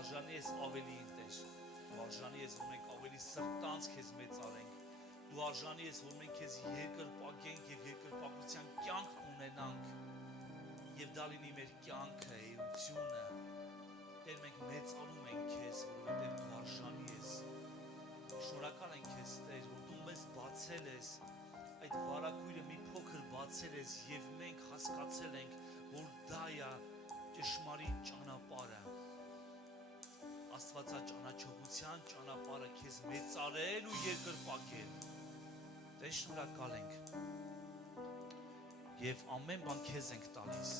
արժանի ես ավելին Տեր, դու արժանի ես, որ մենք ավելի սրտանց քեզ մեծարենք, դու արժանի ես, որ մենք քեզ երկրպագենք եւ երկրպագության կյանք ունենանք եւ դա լինի մեր կյանքը, էությունը։ Տեր, մենք մեծանում ենք քեզ, որովհետեւ դու արժանի ես։ Շնորհակալ ենք քեզ, Տեր, որ դու մեզ բացել ես այդ վարակույրը մի փոքր բացել ես եւ մենք հասկացել ենք, որ դա է ճշմարիտ ճանապարհը, Աստվածաճանաչողության ճանապարհը, քեզ մեծարել ու երկրպագել։ Տեր, շնորհակալ ենք եւ ամեն բան քեզ ենք տալիս։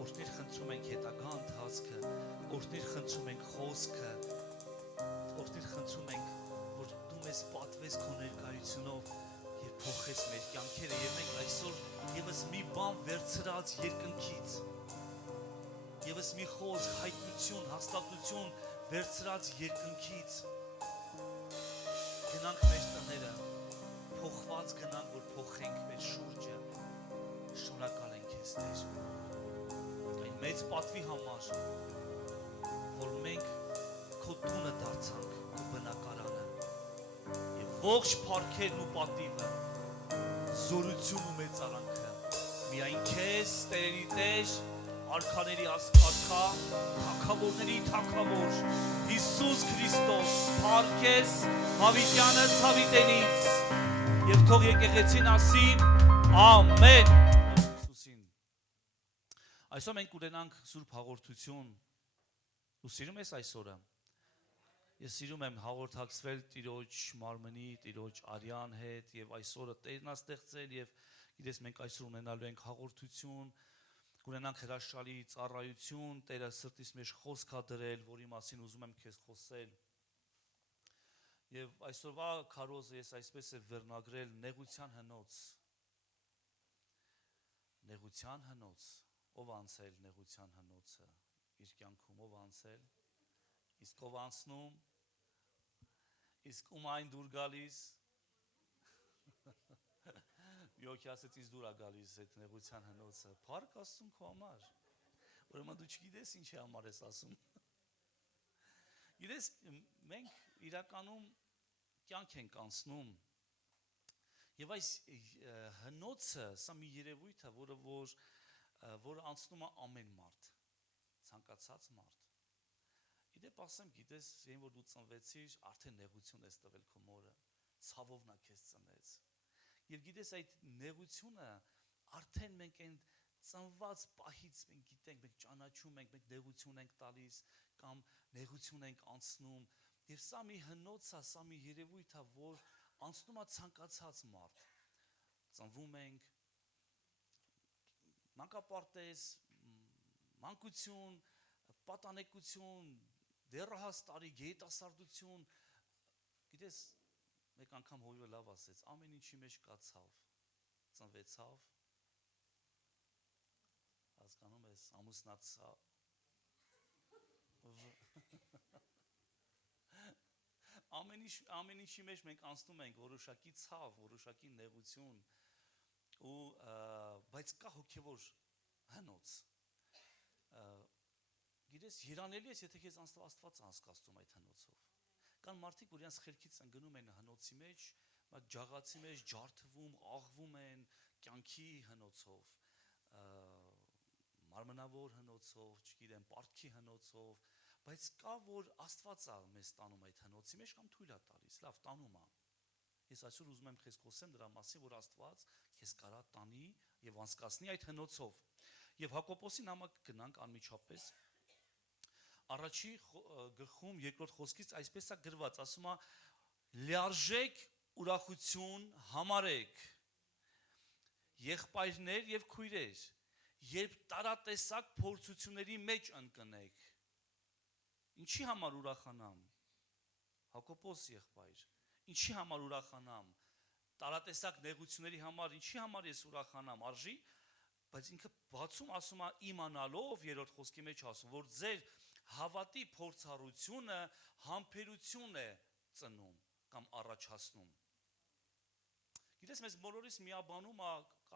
Օրհնիր խնդրում ենք հետագա ընթացքը, օրհնիր խնդրում ենք խոսքը, օրհնիր խնդրում ենք, որ դու մեզ պատվես քո ներկայությունով եւ փոխես մեր կյանքերը եւ մենք այսօր եւս մի բան վերցրած երկնքից, եւս մի խոսք, հայտնություն, հաստատություն վերցրած երկնքից գնանք մեր տները, փոխված գնանք, որ փոխենք մեր շուրջը։ Շնորհակալ ենք քեզ, Տեր, այն մեծ պատվի համար, որ մենք քո տունը դարձանք, քո բնակարանը եւ ողջ փառքերն ու պատիվը, զորություն ու մեծարանքը միայն քեզ, Տերերի Տեր, արքաների արքա, թագավորների թագավոր, Հիսուս Քրիստոս, փառքես Հավիտյանս Հավիտենից եւ թող եկեղեցին ասի ամեն։ Հիսուսին։ Այսօր մենք ունենանք սուրբ հաղորդություն։ Դու սիրում ես այսօրը։ Ես սիրում եմ հաղորդակցվել Տիրոջ մարմնի, Տիրոջ արյան հետ եւ այսօրը Տերն է ստեղծել եւ գիտես մենք այսօր ունենալու ենք հաղորդություն, կունենանք հրաշալի ծառայություն, Տերը սրտիս մեջ խոսք ա դրել, որի մասին ուզում եմ քեզ խոսել։ Եվ այսօրվա քարոզը ես այսպես եմ վերնագրել նեղության հնոց։ Նեղության հնոց։ Ով անցել նեղության հնոցը իր կյանքում, ով անցել։ Իսկ ով անցնում, իսկ ում այն դուր գալիս։ Մի օքի ասեց ինձ դուր ա գալիս այդ նեղության հնոցը։ Փառք Աստծուն քո համար։ Ուրեմն դու չգիտես ինչի համար ես ասում։ Գիտես, մենք իրականում կյանք ենք անցնում։ Եվ այս հնոցը, սա մի երևույթ է, որը անցնում է ամեն մարդ, ցանկացած մարդ։ Իդեպ ասեմ, գիտես, այն որ դու ծնվեցիր, արդեն նեղություն ես տվել քո մորը, ցավով նա քեզ ծնեց։ Եվ գիտես այդ նեղությունը արդեն մենք այն ծնված պահից մենք գիտենք, մենք ճանաչում ենք, մենք նեղություն ենք տալիս կամ նեղություն ենք անցնում։ Եվ սա մի հնոց է, սա մի երևույթ է, որ անցնում է ցանկացած մարդ։ Ծնվում ենք, մանկապարտեզ, մանկություն, պատանեկություն, դեռահաս տարի, երիտասարդություն, գիտես, մեկ անգամ հորը լավ ասեց, ամեն ինչի մեջ կա ցավ, ծնվեցավ, հասկանում ես, ամուսնացավ, ամեն ինչի մեջ մենք անցնում ենք որոշակի ցավ, որոշակի նեղություն, բայց կա հոգևոր հնոց, գիտես, երանելի ես, եթե քեզ Աստված անցկացնում այդ հնոցով, կան մարդիկ, որ իրենց խելքից են գնում են հնոցի մեջ, ջաղացի մեջ ջարդվում, աղվում են կյանքի հնոցով, մարմնավոր հնոցով, չգիտեմ, պարտքի հնոցով, բայց կա, որ Աստված է մեզ տանում այդ հնոցի մեջ կամ թույլ է տալիս, լավ, տանում է։ Ես այսօր ուզում եմ քեզ խոսեմ դրա մասին, որ Աստված քեզ կարա տանի եւ անցկացնի այդ հնոցով։ Եվ Հակոբոսի նամակ գնանք անմիջապես առաջի գլխում երկրորդ խոսքից այսպես է գրված, ասում է լիարժեք ուրախություն համարեք եղբայրներ եւ քույրեր, երբ տարատեսակ փորձությունների մեջ ընկնեք։ Ինչի համար ուրախանամ։ Հակոբոս եղբայր, ինչի համար ուրախանամ։ Տարատեսակ նեղությունների համար ինչի համար ես ուրախանամ, արժի, բայց ինքը բացում ասում է իմանալով երրորդ խոսքի մեջ ասում, որ ձեր հավատի փորձառությունը համբերություն է ծնում կամ առաջացնում։ Գիտես, մեզ բոլորիս միաբանում է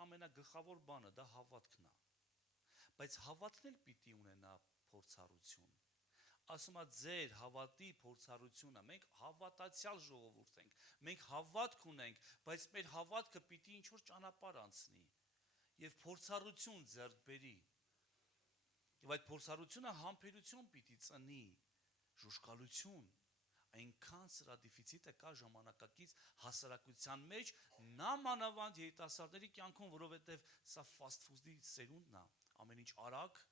ամենագլխավոր բանը, դա հավատքն է։ Բայց հավատքն էլ պիտի ունենա փորձառություն։ ասում է ձեր հավատի փորձառությունը, մենք հավատացյալ ժողովուրդ ենք, մենք հավատք ունենք, բայց մեր հավատքը պիտի ինչ որ ճանապարհ անցնի եւ փորձառություն ձեռք բերի։ Եվ այդ փորձառությունը համբերություն պիտի ծնի, ժուշկալություն, այնքան սրա դեֆիցիտը կա ժամանակակից հասարակության մեջ, նամանավանդ երիտասարդների կյանքում, որովհետև սա fast food-ի սերունդն է, ամեն ինչ արագ,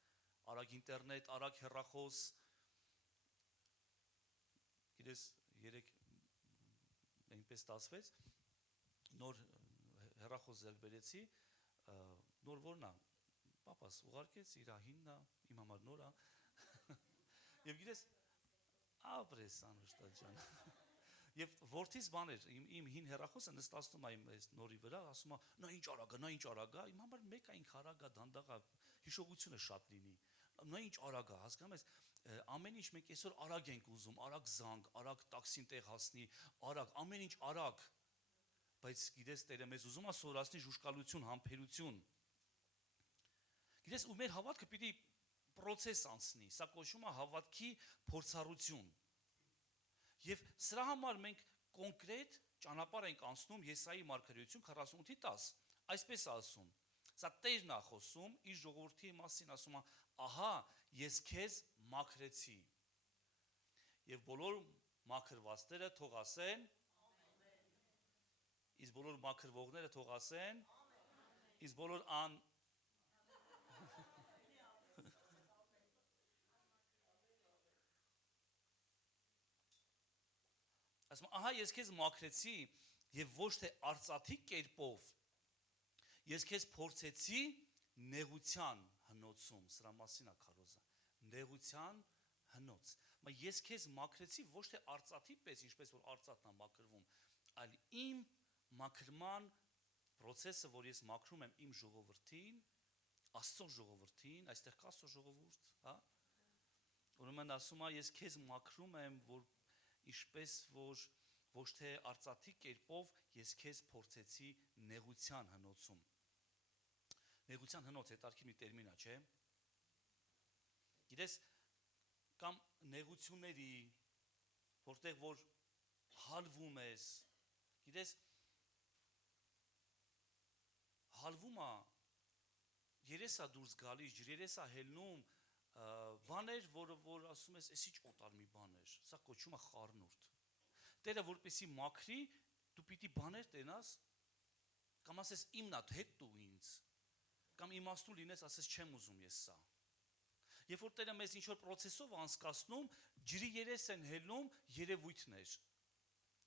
արագ ինտերնետ, արագ հեռախոս։ Գիտես, երեք այնպես ստացվեց, նոր հեռախոս ձեռք բերեցի, նոր որն է, պապաս ուղարկեց, իր հինն է, իմ համար նոր է։ Եվ գիտես, ապրես Անուշտա ջան։ Եվ որդիս բաներ, իմ հին հեռախոսը նստացնում է իմ նորի վրա, ասում է, նա ինչ արագ է, իմ համար մեկ է ինք արագ է, դանդաղ է, հիշողությունը շատ լինի։ Նա ինչ արագ է, հասկանում ես, ամեն ինչ մենք այսօր արագ ենք ուզում, արագ զանգ, արագ տաքսին տեղ հասնի, արագ, ամեն ինչ արագ։ Բայց գիտես, Տերը մեզ ուզում է սովորացնի ժուշկալություն, համբերություն։ Գիտես, ու մեր հավատքը պիտի process անցնի, սա կոչվում է հավատքի փորձառություն։ Եվ սրա համար մենք կոնկրետ ճանապարհ ենք անցնում Եսայի մարգարեություն 48:10, այսպես ասում, սա Տերն է խոսում իր ժողովրդի մասին, ասում է, ահա ես քեզ մաքրեցի, եւ բոլոր մաքրվածները թող ասեն, իսկ բոլոր մաքրվողները թող ասեն, իսկ բոլոր ասում ահա ես քեզ մաքրեցի եւ ոչ թե արծաթի կերպով, ես քեզ փորձեցի նեղության հնոցում, սրա մասին է քարոզը, նեղության հնոց։ Ես քեզ մաքրեցի ոչ թե արծաթի պես, ինչպես որ արծաթն է մաքրվում, այլ իմ մաքրման process-ը, որ ես մաքրում եմ իմ ժողովրդին, Աստծո ժողովրդին, այստեղ կա Աստծո ժողովուրդ, հա։ Ուրեմն ասում է, ես քեզ մաքրում եմ, որ ինչպես որ ոչ թե արծաթի կերպով ես քեզ փորձեցի նեղության հնոցում։ Նեղության հնոց հետարքի մի տերմին է, չէ՞։ Գիտես, կամ նեղությունների, որտեղ որ հալվում ես, գիտես, հալվում է, երեսա դուրս գալիս, ջրերեսա հելնում, բաներ, որ ասում ես, էս ինչ օտար մի բան էր, սա կոչվում է խառնուրդ։ Տերը որպեսի մաքրի, դու պիտի բաներ տենաս, կամ ասես իմն է, հետ տու ինձ, կամ իմաստուն լինես, ասես չեմ ուզում ես սա։ Երբ որ Տերը մեզ ինչ-որ process-ով անցկացնում, ջրի երես են հելնում երևույթներ։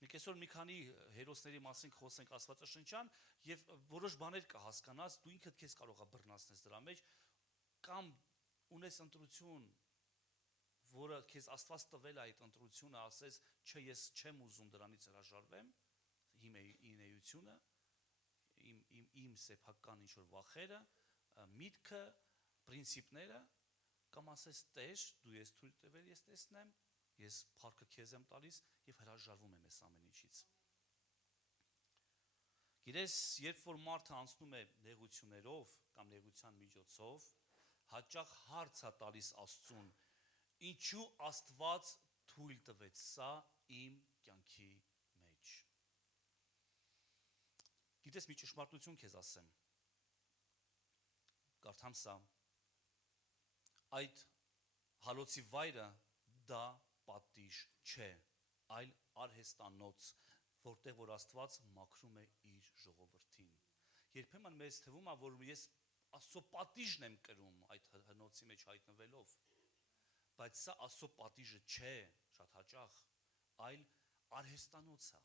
Մենք այսօր մի քանի հերոսների մասին խոսենք Աստվածաշնչյան եւ որոշ բաներ կհասկանաս, դու ինքդ քեզ կարող ես բռնացնես դրա մեջ, կամ ունես ընտրություն, որը քեզ Աստված տվել է այդ ընտրությունը, ասես, չէ, ես չեմ ուզում դրանից հրաժարվեմ, ինեյությունը, իմ սեփական ինչ-որ վախերը, միտքը, պրինցիպները, կամ ասես, Տեր, դու ես թույլ տվել, ես տեսնեմ, ես փառքը քեզ եմ տալիս եւ հրաժարվում եմ այս ամեն ինչից։ Գիտես, երբ որ մարդը անցնում է նեղություններով կամ նեղության միջոցով, հաճախ հարց է տալիս Աստծուն, ինչու Աստված թույլ տվեց սա իմ կյանքի մեջ։ Գիտես, մի ճշմարտություն քեզ ասեմ, կարդամ սա, այդ հալոցի վայրը դա պատիժ չէ, այլ արհեստանոց, որտեղ որ Աստված մաքրում է իր ժողովրդին։ Երբեմն մեզ թվում է, որ ես Աստծո պատիժն եմ կրում այդ հնոցի մեջ հայտնվելով, բայց սա Աստծո պատիժը չէ, շատ հաճախ, այլ արհեստանոց է։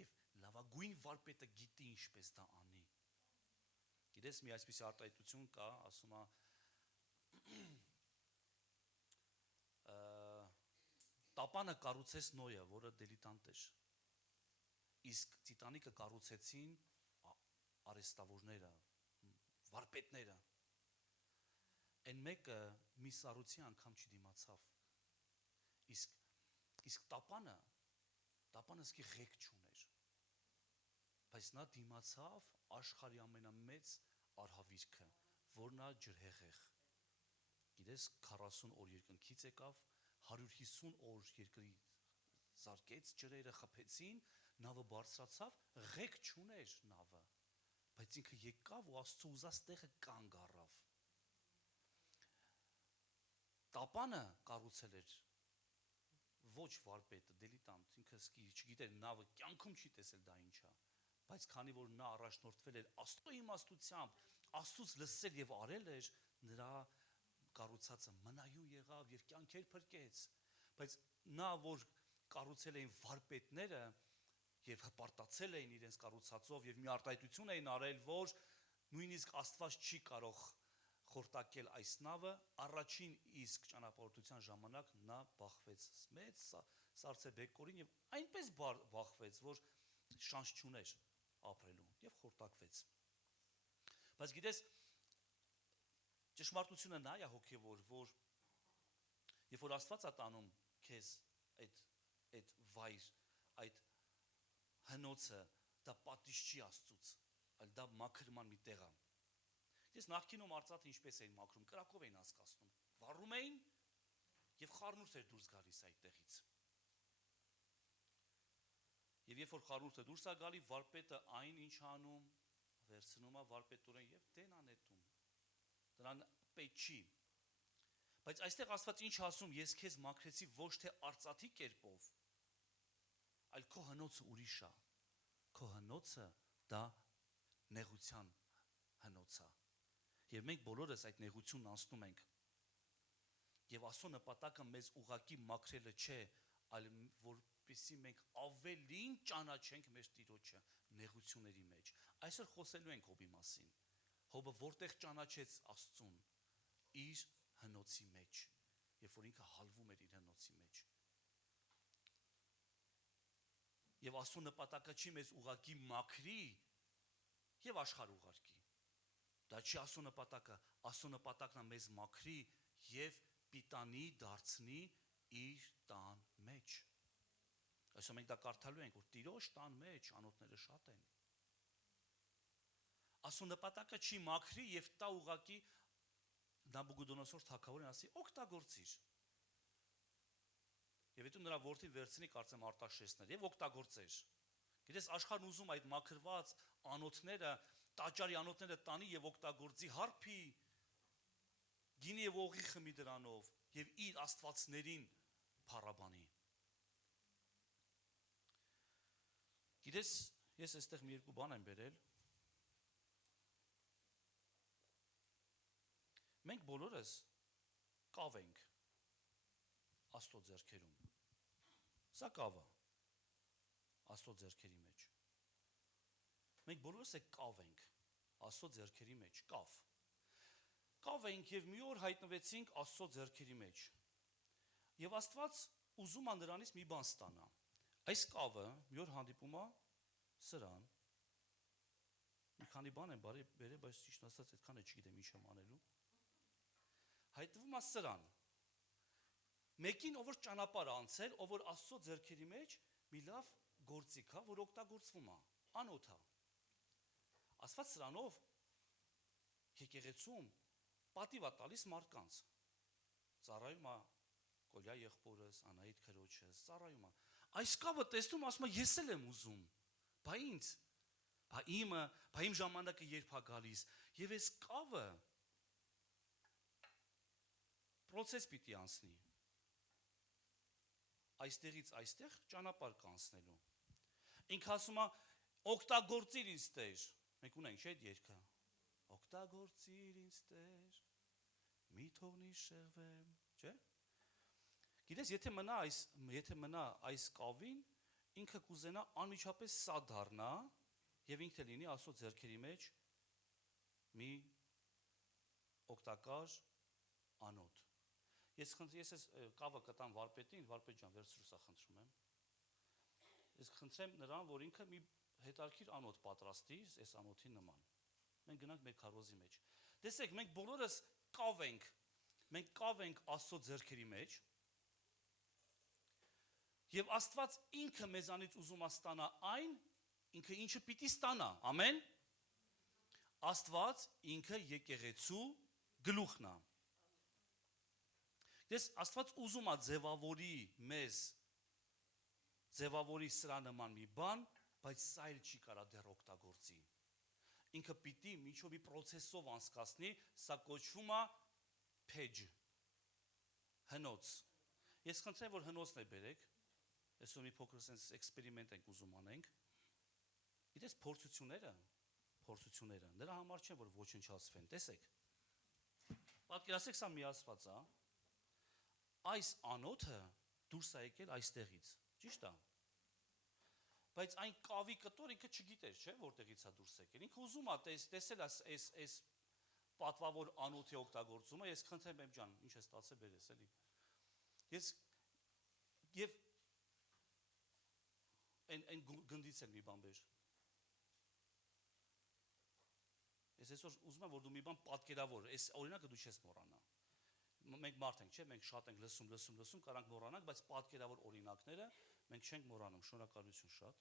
Եվ լավագույն վարպետը գիտի ինչպես դա անի։ Գիտես, մի այսպիսի արտահայտություն կա, ասում է տապանը կառուցեց Նոյը, որը դիլետանտ էր, իսկ Տիտանիկը կառուցեցին արհեստավորները, վարպետները, այն մեկը մի սառույցի անգամ չդիմացավ, իսկ տապանը սկի ղեկ չուներ, բայց նա դիմացավ աշխարհի ամենամեծ արհավիրքը, որն է ջրհեղեղ, գիտես 40 օր երկնքից եկավ, 150 օր երկրի զարկեց, ջրերը խփեցին, նավը բարձրացավ, ղեկ չուներ նավը, բայց ինքը եկավ ու Աստծո ուզած տեղը կանգ առավ։ Տապանը կառուցել էր ոչ վարպետը, դիլետանտ, ինքը չգիտեր, նավը կյանքում չի տեսել դա ինչ է, բայց քանի որ նա առաջնորդվել էր Աստծո իմաստությամբ, Աստծուց լսել եւ արել էր, նրա կառուցածը մնայուն եղավ, երկյանքեր փրկեց, բայց նա որ կառուցել էին վարպետները եւ հպարտացել էին իրենց կառուցածով եւ մի արտահայտություն էին արել, որ նույնիսկ Աստված չի կարող խորտակել այս նավը, առաջին իսկ ճանապարհորդության ժամանակ նա բախվեց մեծ սառցեբեկորին եւ այնպես բախվեց, որ շանս չուներ ապրելու եւ խորտակվեց։ Բայց գիտես, ճշմարտությունը նա է հոգեվոր, որ երբ որ Աստված է տանում քեզ այդ վայր, այդ հնոցը, դա պատիժ չի Աստծուց, այլ դա մաքրման մի տեղ է։ Ես նախկինում արծաթը ինչպես էին մաքրում, կրակով էին հասկացնում, վառում էին եւ խառնուրդ էր դուրս գալիս այդտեղից։ Եվ երբ որ խառնուրդը դուրս է գալի, վարպետը այն ինչ անում, վերցնում է վարպետորեն եւ դեն անետում։ Դրան պետք չի։ Բայց այստեղ Աստված ինչ ասում, ես քեզ մաքրեցի ոչ թե արծաթի կերպով, այլ քո հնոցը ուրիշ է։ Քո հնոցը դա նեղության հնոց է։ Եվ մենք բոլորս այդ նեղությունն անցնում ենք։ Եվ Աստծո նպատակը մեզ ուղակի մաքրելը չէ, այլ որպեսզի մենք ավելին ճանաչենք մեր Տիրոջը նեղությունների մեջ։ Այսօր խոսելու ենք Հոբի մասին։ Հոբը որտեղ ճանաչեց Աստծուն իր հնոցի մեջ, երբ որ ինքը հալվում էր իր հնոցի մեջ։ Եվ Աստծո նպատակը չի մեզ ուղակի մաքրի եւ աշխարհ ուղարկի։ Դա չի Աստծո նպատակը, Աստծո նպատակն է մեզ մաքրի եւ պիտանի դարձնի իր տան մեջ։ Այսօր մենք դա կարդալու ենք, որ Տիրոջ տան մեջ անոթները շատ են։ Աստծո նպատակը չի մաքրի եւ տա ուղակի Նաբուգոդոնոսոր թագավորին ասի օգտագործիր։ Եվ հետո նրա որդին վերցնի կարծեմ Արտաշեսներ եւ օգտագործեր։ Գիտես աշխարհն ուզում այդ մաքրված անոթները, տաճարի անոթները տանի եւ օգտագործի, հարբի, գինի եւ օղի խմի դրանով եւ իր աստվածներին փառաբանի։ Գիտես, ես այստեղ մի երկու բան եմ բերել։ Մենք բոլորս կավ ենք Աստծո ձեռքերում։ Սա կավը Աստծո ձեռքերի մեջ։ Մենք բոլորս կավ ենք Աստծո ձեռքերի մեջ, կավ։ Կավ ենք եւ մի օր հայտնվեցինք Աստծո ձեռքերի մեջ։ Եվ Աստված ուզում է նրանից մի բան ստանա։ Այս կավը մի օր հանդիպում է սրան։ Մի քանի բան եմ բերել, բայց ճիշտ ասած այդքանը չգիտեմ ինչ եմ անելու։ Հայտնվում է սրան։ Մեկին, ով որ ճանապարհ անցել, ով որ Աստծո ձեռքերի մեջ մի լավ գործիք է, որ օգտագործվում է, անոթ է։ Աստված սրանով եկեղեցում պատիվ է տալիս մարդկանց։ Ծառայում է Կոլյա եղբորս, Անահիտ քրոջս, ծառայում է։ Այս կավը տեսնում, ասում է, ես էլ եմ ուզում։ Բա ինձ, բա իմը, բա իմ ժամանակը երբ է գալիս։ Եվ այս կավը process պիտի անցնի։ Այստեղից այստեղ ճանապարհ կանցնելու։ Ինքը ասում է, օգտագործիր ինձ Տեր։ Մենք ունենք չէ՞ այդ երգը։ Օգտագործիր ինձ Տեր, մի թողնի շեղվեմ, չէ՞։ Գիտես, եթե մնա այս կավին, ինքը կուզենա անմիջապես սա դառնա եւ ինքը լինի Աստծո ձեռքերի մեջ մի օգտակար անոթ։ Ես այս կավը կտամ վարպետին, վարպետ ջան, վերցրու սա խնդրում եմ։ Ես խնդրեմ նրան, որ ինքը մի հետարքիր անոթ պատրաստի, այս անոթի նման։ Մենք գնանք մեր քարոզի մեջ։ Տեսեք, մենք բոլորս կավ ենք։ Մենք կավ ենք Աստծո ձեռքերի մեջ։ Եվ Աստված ինքը մեզանից ուզում է ստանա այն, ինքը ինչը պիտի ստանա, ամեն։ Աստված ինքը եկեղեցու գլուխն է։ Դες Աստված ուզում է ձևավորի մեզ, ձևավորի սրա նման մի բան, բայց սա էլ չի կարա դեռ օգտագործի։ Ինքը պիտի միջով մի process-ով անցկացնի, սա կոչվում է page, հնոց։ Ես խնդրեմ, որ հնոցն է բերեք, այսօր մի փոքր sense էքսպերիմենտ ենք ուզում անենք։ Գիտես փորձությունները, նրա համար չեն, որ ոչնչացվեն, տեսեք։ Պատկերացրեք, սա միացված է։ Այս անոթը դուրս է եկել այստեղից, ճիշտ է։ Բայց այն կավի կտոր ինքը չգիտեր, չէ՞, որտեղից է դուրս եկել։ Ինքը ուզում է տեսել այս պատվավոր անոթի օգտագործումը, ես խնդրեմ եմ ջան, ինչ է ստացել բերես էլի։ Եվ այն գնդից էլ մի բան բեր։ Ես այսօր ուզում եմ, որ դու մի բան պատկերավոր, այս օրինակը դու չես մոռանա։ Մենք մարդ ենք, չէ՞, մենք շատ ենք լսում, կարանք մոռանանք, բայց պատկերավոր օրինակները մենք չենք մոռանում, շնորհակալություն շատ։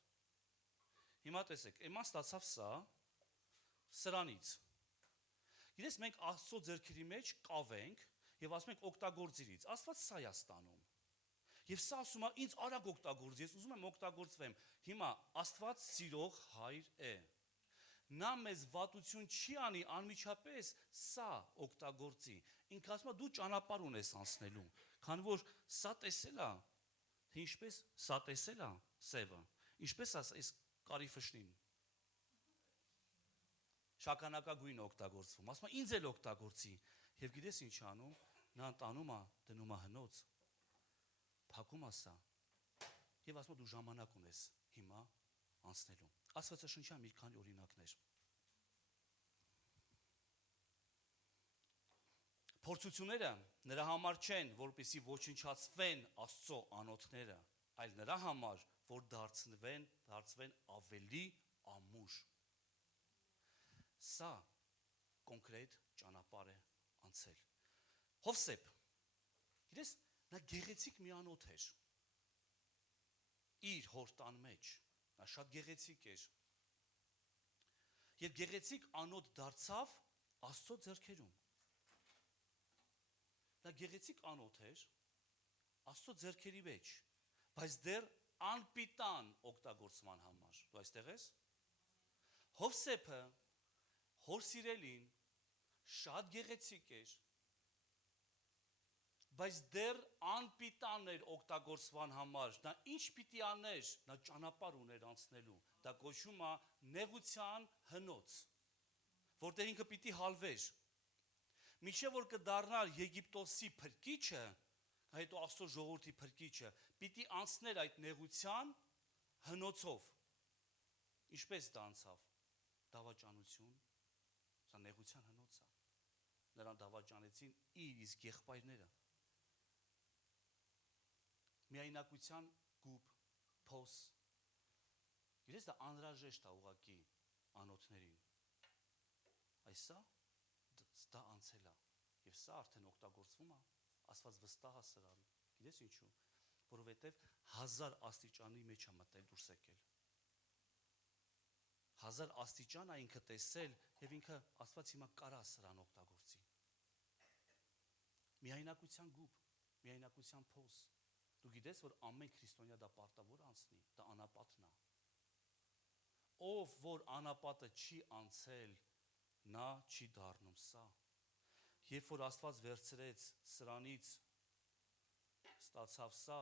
Հիմա տեսեք, եմա ստացավ սրանից։ Գիտես, մենք Աստծո ձեռքերի մեջ կավ ենք եւ ասում ենք օգտագործիրից։ Աստված սա է ստանում։ Եվ սա ասում է, ինձ արագ օգտագործի, ես ուզում եմ օգտագործվեմ։ Հիմա Աստված սիրող հայր է։ Նա մեզ վատություն չի անի անմիջապես սա օգտագործի։ Ինքը ասում է դու ճանապարհ ունես անցնելու, քանի որ սա տեսել է, թե ինչպես սա տեսել է սևը, ինչպես այս կարի ֆշնին։ Շագանակագույն օգտագործվում, ասում է ինձ էլ օգտագործի։ Եվ գիտես ինչ անում, նա տանում է, դնում է հնոց, փակում է սա։ Եվ ասում է դու ժամանակ ունես հիմա անցնելու։ Աստվածաշնչյան մի քանի օրինակներ։ Փորձությունները նրա համար չեն, որպեսզի ոչնչացվեն Աստծո անոթները, այլ նրա համար, որ դարձվեն ավելի ամուր։ Սա կոնկրետ ճանապարհ է անցել։ Հովսեփ, գիտես, նա գեղեցիկ մի անոթ էր։ Իր հոր տան մեջ նա շատ գեղեցիկ էր։ Եվ գեղեցիկ անոթ դարձավ Աստծո ձեռքերում։ Նա գեղեցիկ անոթ էր Աստծո ձեռքերի մեջ, բայց դեռ անպիտան օգտագործման համար։ Դու այստեղ ես։ Հովսեփը հոր սիրելին շատ գեղեցիկ էր, բայց դեռ անպիտան էր օգտագործման համար, նա ինչ պիտի աներ, նա ճանապարհ ուներ անցնելու, դա կոչվում է նեղության հնոց, որտեղ ինքը պիտի հալվեր, մինչև որ կդառնար Եգիպտոսի փրկիչը, հետո Աստծո ժողովրդի փրկիչը, պիտի անցներ այդ նեղության հնոցով, ինչպես դա անցավ, դավաճանություն, սա նեղության հնոց է, նրան դավաճանեցին իր իսկ եղբայրները, միայնակության գուբ, փոս, իրես դա անհրաժեշտ է ուղղակի անոթներին, այս դա անցել է, և սա արդեն օգտագործվում է, Աստված վստահ է սրան, գիտես ինչու, որովհետև 1000 աստիճանի մեջ է մտել դուրս եկել, 1000 աստիճան է ինքը տեսել, և ինքը Աստված հիմա կարա սրան օգտագործի, միայնակության գուբ, միայնակության փոս, դու գիտես, որ ամեն քրիստոնյա դա պարտավոր անցնի, դա անապատն է, ով որ անապատը չի անցել, նա չի դառնում սա, երբ որ Աստված վերցրեց սրանից, ստացավ սա,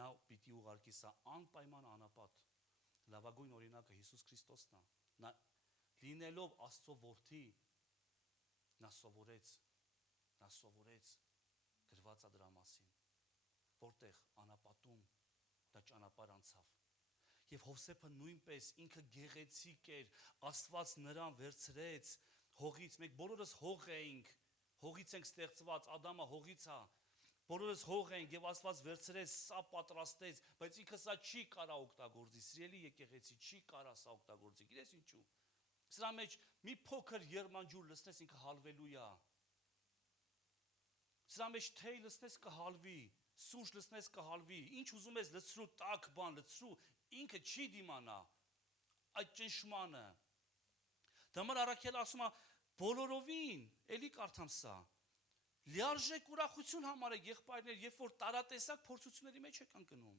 նա պիտի ուղարկի սա անպայման անապատ, լավագույն օրինակը Հիսուս Քրիստոսն է, նա լինելով Աստծո որդի, նա սովորեց գրված է դրա մասին, որտեղ անապատում դա ճանապարհ անցավ, և Հովսեփը նույնպես ինքը գեղեցիկ էր, Աստված նրան վերցրեց հողից, մենք բոլորս հող էինք, հողից ենք ստեղծված, Ադամը հողից է, բոլորս հող ենք և Աստված վերցրեց, սա պատրաստեց, բայց ինքը սա չի կարա օգտագործի, սիրելի եկեղեցի, չի կարա սա օգտագործի, գիտես ինչու, սրա մեջ մի փոքր եռմանջուր լցնես ինքը հալվելու է, սրա մեջ թեյ լցնես կհալվի, սուրճ լցնես կհալվի, ինչ ուզում ես լցրու, տաք բան լցրու, ինքը չի դիմանա այդ ճնշմանը։ Դա համար առաքել ասում է բոլորովին, էլի կարդամ սա, Լիարժեք ուրախություն համարեք եղբայրներ, երբ որ տարատեսակ փորձությունների մեջ եք ընկնում։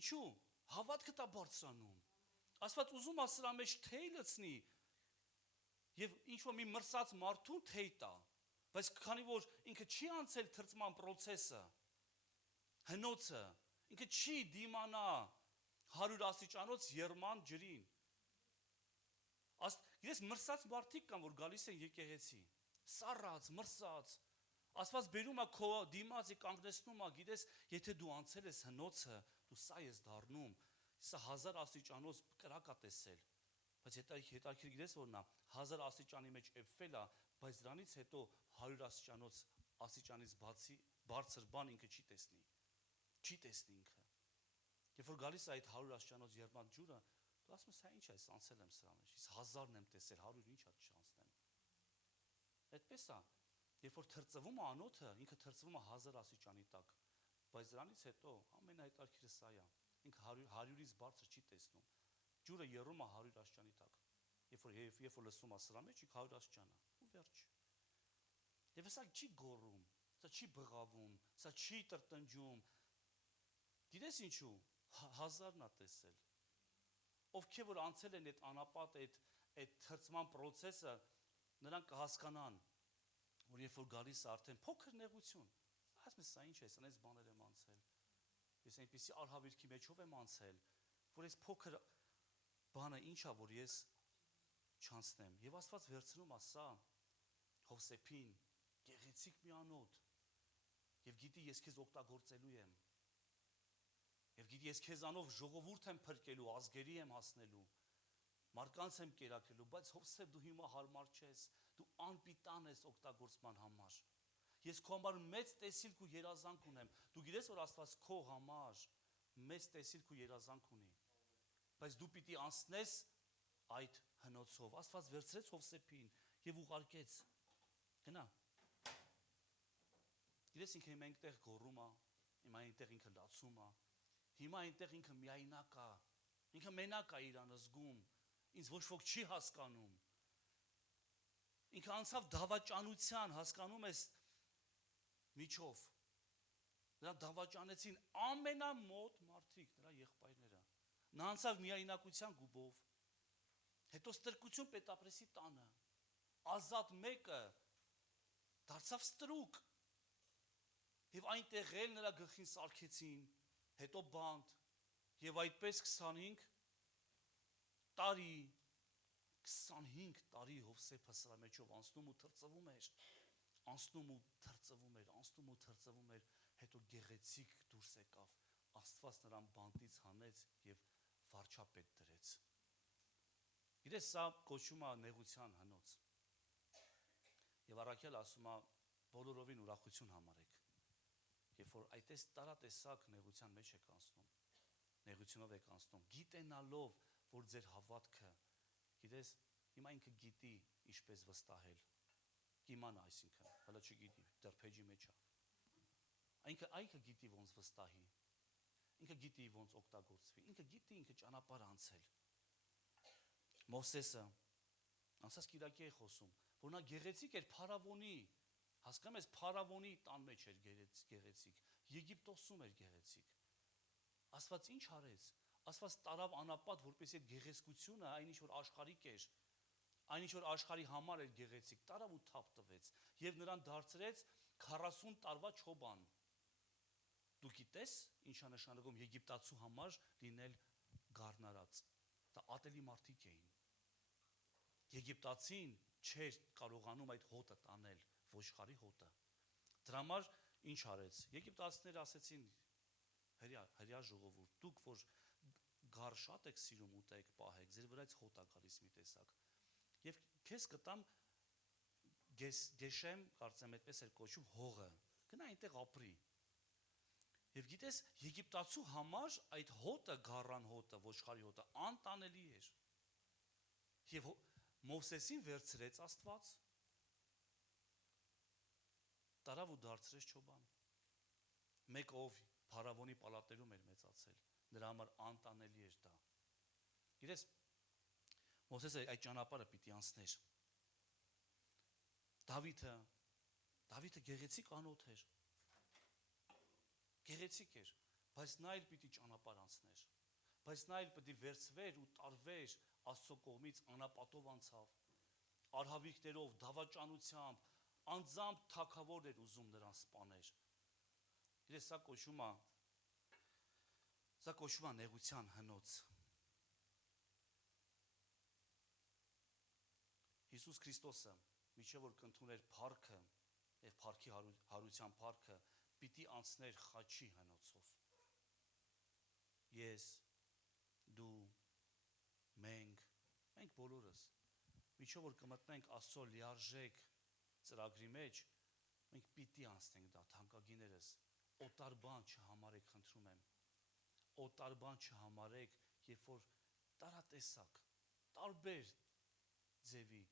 Ինչու՞։ Հավատքը դա բարձրանում։ Աստված ուզում է սրա մեջ թեյ լցնի եւ ինչ որ մի մրսած մարդուն թեյ տա, բայց քանի որ ինքը չի անցել թրծման process-ը, հնոցը, ինքը չի դիմանա 100 աստիճանոց եռման ջրին։ Գիտես, մրսած մարդիկ կան, որ գալիս են եկեղեցի, սառած, մրսած, Աստված բերում է քո դիմացի կանգնեցնում է, գիտես, եթե դու անցել ես հնոցը, դու սա ես դառնում, սա 1000 աստիճանոց կրակ է տեսել, բայց հետաքրքիր գիտես որն է, 1000 աստիճանի մեջ էփվել է, բայց դրանից հետո 100 աստիճանից բացի բարձր բան ինքը չի տեսնի ինքը։ Երբ որ գալիս է այդ 100 աստիճանոց եռման ջուրը, դու ասում ես, հա ինչ է, ես անցել եմ սրա մեջ, ես 1000-ն եմ տեսել, 100 ինչ է չանցնեմ։ Այդպես է, երբ որ թրծվում է անոթը, ինքը թրծվում է 1000 աստիճանի տակ, բայց դրանից հետո ամենահետաքրքիրը սա է, ինքը 100-ից բարձր չի տեսնում։ Ջուրը եռում է 100 աստիճանի տակ։ Երբ որ լսում է սրա մեջ, ինքը 100 աստիճան է, ու վերջ։ Եվ սա չի գոռում, սա չի բղավում, սա չի տրտնջում։ Գիտես ինչու, 1000-ն է տեսել։ Ովքեր որ անցել են այդ անապատ, այդ թրծման process-ը, նրանք կհասկանան, որ երբ որ գալիս է արդեն փոքր նեղություն, ասում ես, սա ինչ է, սա այս բաներ եմ անցել։ Ես այնպեսի արհավիրքի մեջով եմ անցել, որ այս փոքր բանը ինչ է, որ ես չանցնեմ։ Եվ Աստված վերցնում է սա Հովսեփին, գեղեցիկ մի անոթ, եւ գիտի ես քեզ օգտագործելու եմ։ Եվ գիտի ես քեզանով ժողովուրդ եմ փրկելու, ազգերի եմ հասնելու, մարկանց եմ կերակրելու, բայց Հովսեփ դու հիմա հարմար չես, դու անպիտան ես օգտագործման համար։ Ես քո համար մեծ տեսիլք ու երազանք ունեմ։ Դու գիտես, որ Աստված քո համար մեծ տեսիլք ու երազանք ունի։ Բայց դու պիտի անցնես այդ հնոցով։ Աստված վերցրեց Հովսեփին եւ ուղարկեց։ Գնա։ Գիտես ինքը հիմա այնտեղ գոռում է, հիմա այնտեղ ինքը լացում է։ Հիմա այնտեղ ինքը միայնակ է, ինքը մենակ է իրան զգում, ինձ ոչ ոք չի հասկանում։ Ինքը անցավ դավաճանության, հասկանում ես, միջով։ Նրան դավաճանեցին ամենամոտ մարդիկ, նրա եղբայրները։ Նա անցավ միայնակության գուբով, հետո ստրկություն պետապրեսի տանը, ազատ մեկը դարձավ ստրուկ, եւ այնտեղ էլ նրա գլխին սարքեցին, հետո բանտ, եւ այդպես 25 տարի Հովսեփը սրա մեջով անցնում ու թրծվում էր, հետո գեղեցիկ դուրս եկավ, Աստված նրան բանտից հանեց եւ վարչապետ դրեց։ Գիտես, սա կոչվում է նեղության հնոց։ Եվ Առաքել ասում է, բոլորովին ուրախություն համարեք, երբ որ այդպես տարատեսակ նեղության մեջ եք անցնում, նեղությունով եք անցնում, գիտենալով, որ ձեր հավատքը, գիտես, հիմա ինքը գիտի ինչպես վստահել, կիմանա այսինքն, հələ չգիտի, դեռ փեջի մեջ է, ինքը գիտի ոնց վստահի, ինքը գիտի ոնց օգտագործվի, ինքը գիտի, ինքը ճանապարհ անցել։ Մովսեսը, անցած կիրակի է խոսում, որ նա գեղեցիկ էր փարավոնի, հասկանում ես, փարավոնի տան մեջ էր գեղեցիկ, Եգիպտոսում էր գեղեցիկ։ Աստված ինչ արեց։ Աստված տարավ անապատ, որպեսզի այդ գեղեցկությունը, այնինչ որ աշխարհիկ էր, այնինչ որ աշխարհի համար էր գեղեցիկ, տարավ ու թափ տվեց եւ նրան դարձրեց 40 տարվա չոբան։ Դու գիտես, ինչ է նշանակում եգիպտացու համար լինել գառնարած։ Դա ատելի մարդիկ էին։ Եգիպտացին չէր կարողանում այդ հոտը տանել, ոչխարի հոտը։ Դրա համար ինչ արեց։ Եգիպտացիները ասեցին, հրյա ժողովուրդ, դուք որ գառ շատ եք սիրում ուտեք, պահեք, ձեր վրայից հոտ է գալիս մի տեսակ։ Եվ քեզ կտամ Գեշեմ, կարծեմ այդպես էր կոչում, հողը։ Գնա այնտեղ ապրի։ Եվ գիտես, եգիպտացու համար այդ հոտը, գառան հոտը, ոչխարի հոտը անտանելի էր։ Եվ Մովսեսին վերցրեց Աստված, տարավ ու դարձրեց չոբան։ Մեկ ով փարավոնի պալատներում էր մեծացել, նրա համար անտանելի էր դա։ Գիտես, Մովսեսը այդ ճանապարհը պիտի անցներ։ Դավիթը Դավիթը գեղեցիկ անոթ էր։ Գեղեցիկ էր, բայց նա էլ պիտի ճանապարհ անցներ։ Բայց նա էլ պիտի վերցվեր ու տարվեր Աստծո կողմից անապատով անցավ։ Արհավիրքներով, դավաճանությամբ, անձամբ թագավոր էր ուզում նրան սպաներ։ Իրես սա կոչվում է նեղության հնոց։ Հիսուս Քրիստոսը միջև որ կընդուներ փառքը եւ փառքի հարության փառքը, պիտի անցներ խաչի հնոցով։ Ես, դու, մենք բոլորս միջև որ կմտնենք Աստծո լիարժեք ծրագրի մեջ, մենք պիտի անցնենք դա, թանկագիներս, օտար բան չհամարեք, խնդրում եմ։ Օտար բան չհամարեք, երբ որ տարատեսակ, տարբեր ձևի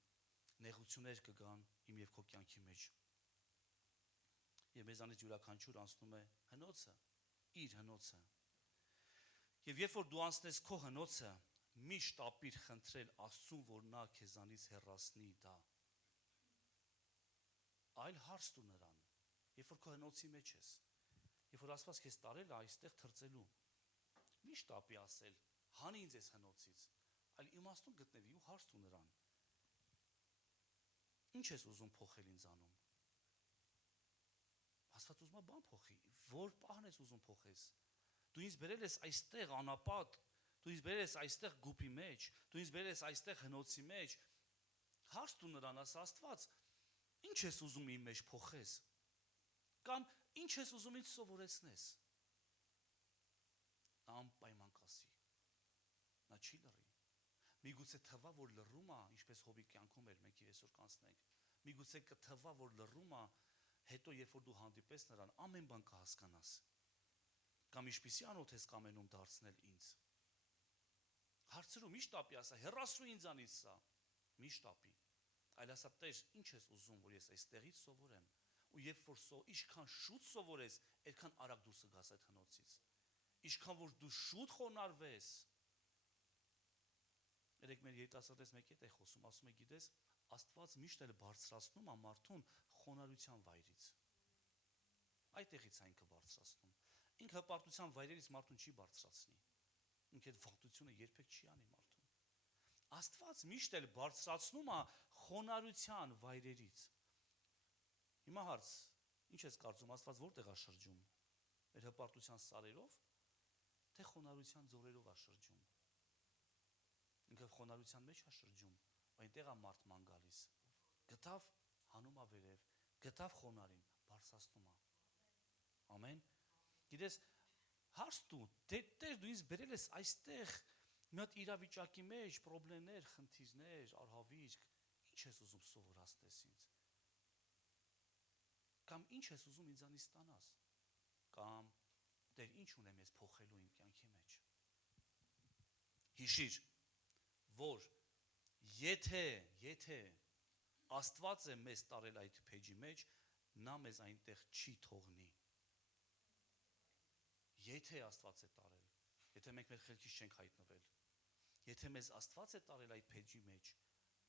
նեղություններ կգան իմ եւ քո կյանքի մեջ։ Եվ մեզանից յուրաքանչյուր անցնում է հնոցը, իր հնոցը։ Եվ երբ որ դու անցնես քո հնոցը, միշտ ապիր խնդրել Աստծուն, որ նա քեզանից հեռացնի դա։ Այլ հարց տու նրան, երբ որ քո հնոցի մեջ ես, երբ որ Աստված քեզ տարել է այստեղ թրծելու, միշտ ապի ասել, հանի ինձ ես հնոցից, այլ իմաստուն գտնվի ու հարց տու նրան։ Ինչ ես ուզում փոխել ինձանում։ Աստված ուզում է բան փոխի, որ պահն ես ուզում փոխես։ Դու ինձ բերել ես այստեղ անապատ, դու ինձ բերել ես այստեղ գուպի մեջ, դու ինձ բերել ես այստեղ հնոցի մեջ։ Հարց տու նրան, ասա Աստված, ինչ ես ուզում իմ մեջ փոխես։ Կամ ինչ ես ուզում ինձ սովորեցնես։ Նա անպայման կասի։ Նա չի լռի։ Միգուցե թվա, որ լռում է, ինչպես Հոբի կյանքում էր, մենք այսօր կանցնենք։ Միգուցե կթվա, որ լռում է, հետո երբ որ դու հանդիպես նրան, ամեն բան կհասկանաս։ Կամ ինչպիսի անոթ ես կամենում դարձնել ինձ։ Հարցրու, միշտ ապի ասա, հեռացրու ինձանից սա, միշտ ապի։ Այլ ասա, Տեր, ինչ ես ուզում, որ ես այստեղից սովորեմ։ Ու երբ որ ինչքան շուտ սովորես, այդքան արագ դուրս կգաս այդ հնոցից։ Ինչքան որ դու շուտ խոնարհվես։ Երեք մեր երիտասարդես մեկ հետ է խոսում, ասում է, գիտես, Աստված միշտ էլ բարձրացնում է մարդուն խոնարհության վայրից։ Այդտեղից է ինքը բարձրացնում։ Ինքը հպարտության վայրերից մարդուն չի բարձրացնի։ Ինքը այդ վաղտությունը երբեք չի անի մարդուն։ Աստված միշտ էլ բարձրացնում է խոնարհության վայրերից։ Հիմա հարց, ինչ ես կարծում, Աստված որտեղ է շրջում։ Մեր հպարտության սարերով, թե խոնարհության ձորերով է շրջում։ Ինքը խոնարհության մեջ է շրջում, այնտեղ է մարդ ման գալիս։ Գտավ, հանում է վերև, գտավ խոնարհին, բարձրացնում է։ Ամեն։ Գիտես, հարց տու, Տեր, դու ինձ բերել ես այստեղ մի հատ իրավիճակի մեջ, խնդիրներ, խնդիրներ, արհավիրք, ինչ ես ուզում սովորացնես ինձ։ Կամ ինչ ես ուզում ինձանից ստանաս։ Կամ Տեր, ինչ ունեմ ես փոխելու իմ կյանքի մեջ։ Հիշիր, որ եթե Աստված է մեզ տարել այդ փեջի մեջ, նա մեզ այնտեղ չի թողնի։ Եթե Աստված է տարել, եթե մենք մեր խելքից չենք հայտնվել, եթե մեզ Աստված է տարել այդ փեջի մեջ,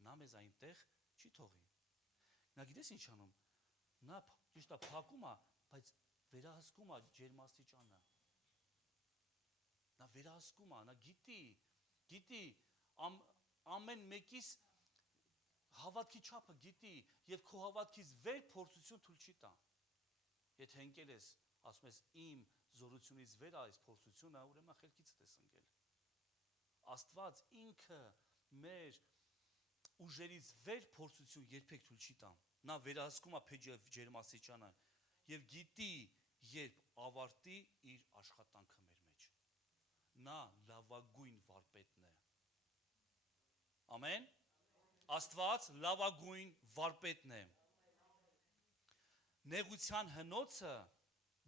նա մեզ այնտեղ չի թողի։ Նա գիտես ինչ անում։ Նա ճիշտ է փակում է, բայց վերահսկում է ջերմաստիճանը։ Նա վերահսկում է, նա գիտի ամեն մեկիս հավատքի չափը գիտի եւ քո հավատքից վեր փորձություն թույլ չի տա։ Եթե ընկել ես, ասում ես իմ զորությունից վեր այս փորձությունը, ուրեմն խելքիցդ ես ընկել։ Աստված ինքը մեր ուժերից վեր փորձություն երբեք թույլ չի տա։ Նա վերահսկում է փեջի ջերմաստիճանը եւ գիտի, երբ ավարտի իր աշխատանքը մեր մեջ։ Նա լավագույն վարպետն է։ Ամեն։ Աստված լավագույն վարպետն է։ Նեղության հնոցը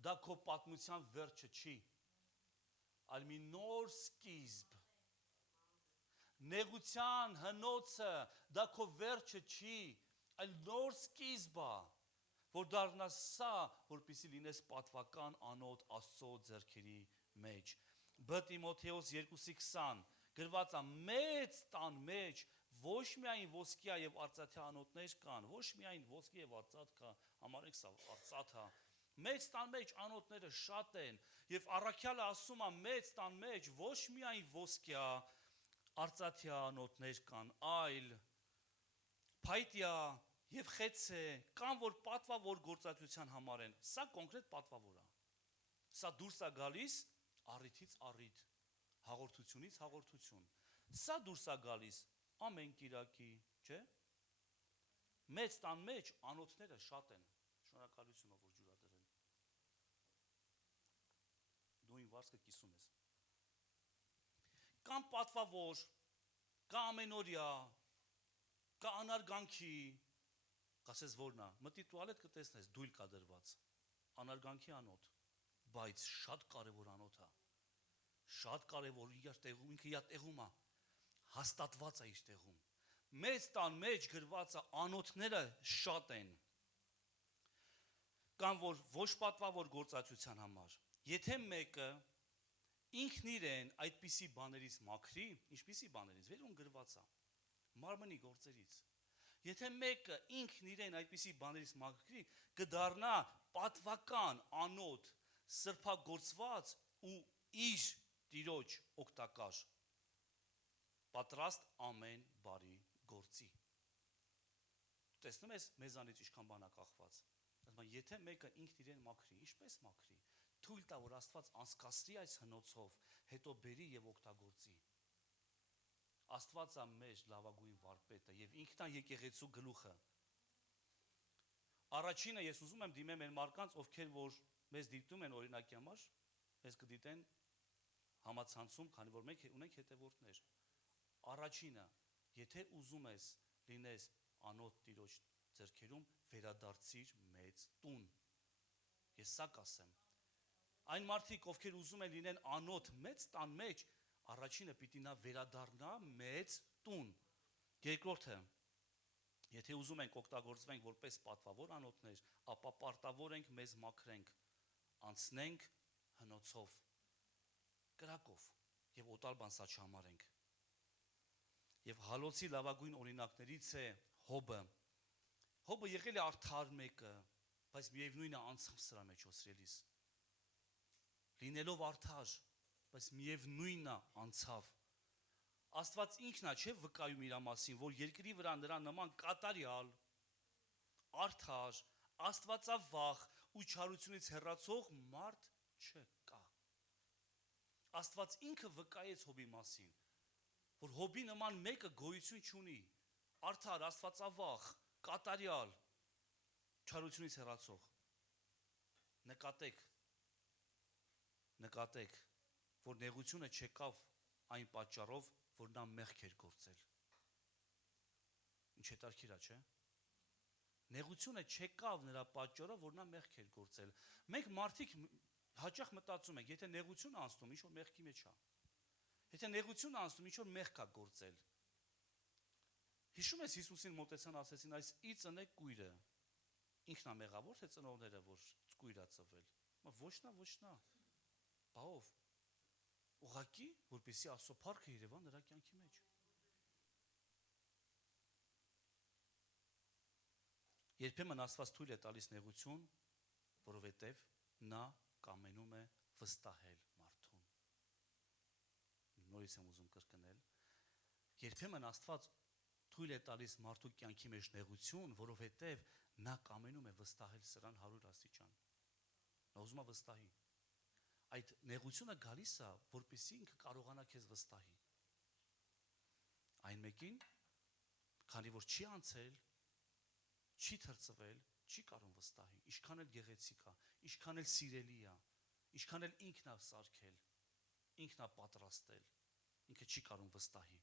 դա քո պատմության վերջը չի, այլ մի նոր սկիզբ։ Նեղության հնոցը դա քո վերջը չի, այլ նոր սկիզբ է, որ դառնաս սա, որպեսզի լինես պատվական անոթ Աստծո ձեռքերի մեջ։ Բ Տիմոթեոս 2:20 գրված է մեծ տան մեջ Ոչ միայն ոսկյա եւ արծաթյա անոթներ կան, ոչ միայն ոսկի եւ արծաթ կա, համարեք սա արծաթա։ Մեծ տան մեջ անոթները շատ են եւ առաքյալը ասում է մեծ տան մեջ ոչ միայն ոսկյա արծաթյա անոթներ կան, այլ փայտյա եւ խեցե կան, որ պատվավոր գործածության համար են։ Սա կոնկրետ պատվավոր է։ Սա դուրս է գալիս առիթից առիթ, հաղորդությունից հաղորդություն։ Սա դուրս է գալիս ամեն կիրակի, չէ՞։ Մեծ տան մեջ անոթները շատ են։ Շնորհակալություն ով որ ջուր ա դրել։ Դու ին վարձքը կիսում ես։ Կամ պատվավոր, կա ամենօրյա, կա անարգանքի, կասես որն է, մտի տուալետ կտեսնես, դույլ կա դրված, անարգանքի անոթ, բայց շատ կարևոր անոթ է, շատ կարևոր, ինքը իր տեղում է, հաստատված է իր տեղում, մեծ տան մեջ գրված է անոթները շատ են, կամ որ ոչ պատվավոր գործածության համար, եթե մեկը ինքն իրեն այդպիսի բաներից մաքրի, ինչպիսի բաներից, վերում գրված է, մարմնի գործերից, եթե մեկը ինքն իրեն այդպիսի բաներից մաքրի, կդառնա պատվական անոթ, սրբագործված ու իր Տիրոջ օգտակար, պատրաստ ամեն բարի գործի։ Տեսնում ես մեզանից ինչքան բան է կախված։ Եթե մեկը ինքն իրեն մաքրի, ինչպես մաքրի, թույլ տա, որ Աստված անցկացրի այս հնոցով, հետո բերի եւ օգտագործի։ Աստված է մեր լավագույն վարպետը եւ ինքն է եկեղեցու գլուխը։ Առաջինը ես ուզում եմ դիմեմ այն մարդկանց, ովքեր որ մեզ դիտում են օրինակի համար, մեզ կդիտեն համացանցում, քանի որ մենք ունենք հետևորդներ։ Առաջինը, եթե ուզում ես լինես անոթ Տիրոջ ձեռքերում, վերադարձիր մեծ տուն։ Ես սա կասեմ։ Այն մարդիկ, ովքեր ուզում են լինեն անոթ մեծ տան մեջ, առաջինը պիտի նա վերադառնա մեծ տուն։ Երկրորդը, եթե ուզում ենք օգտագործվենք որպես պատվավոր անոթներ, ապա պարտավոր ենք մեզ մաքրենք, անցնենք հնոցով, կրակով եւ օտար բան սա չհամարենք։ Եվ հալոցի լավագույն օրինակներից է Հոբը։ Հոբը եղել է արդար մեկը, բայց միևնույնն է անցավ սրա մեջ ոսրելիս։ Լինելով արդար, բայց միևնույնն է անցավ։ Աստված ինքն է չէ վկայում իր մասին, որ երկրի վրա նրա նման կատարյալ, արդար, աստվածավախ ու չարությունից հեռացող մարդ չկա։ Աստված ինքը վկայեց Հոբի մասին, որ Հոբի նման մեկը գոյություն չունի, արդար, աստվածավախ, կատարյալ, չարությունից հեռացող։ Նկատեք, որ նեղությունը չեկավ այն պատճառով, որ նա մեղք էր գործել։ Ինչ հետարքիր է, չէ՞։ Նեղությունը չեկավ նրա պատճառով, որ նա մեղք էր գործել։ Մենք մարդիկ հաճախ մտածում ենք, եթե նեղություն անցնում, ինչ որ մեղքի մեջ է։ Եթե նեղություն անցնում, ինչ որ մեղք է գործել։ Հիշում ես Հիսուսին մոտեցան ասեցին, այս ի ծնե կույրը։ Ինքն է մեղավոր, թե ծնողները, որ կույր է ծվել։ Ոչ նա։ Բաով։ Ուղղակի, որպեսզի Աստծո փառքը երևա նրա կյանքի մեջ։ Երբեմն Աստված թույլ է տալիս նեղություն, որովհետև նա կամենում է վստահել մարդուն։ Նորից եմ ուզում կրկնել։ Երբեմն Աստված թույլ է տալիս մարդու կյանքի մեջ նեղություն, որովհետև նա կամենում է վստահել սրան 100 աստիճան։ Նա ուզում է վստահի։ Այդ նեղությունը գալիս է, որպեսզի ինքը կարողանա քեզ վստահի։ Այն մեկին, քանի որ չի անցել, չի թրծվել, չի կարող վստահի, ինչքան էլ գեղեցիկ է, ինչքան էլ սիրելի է, ինչքան էլ ինքն է սարքել, ինքն է պատրաստել, ինքը չի կարող վստահի։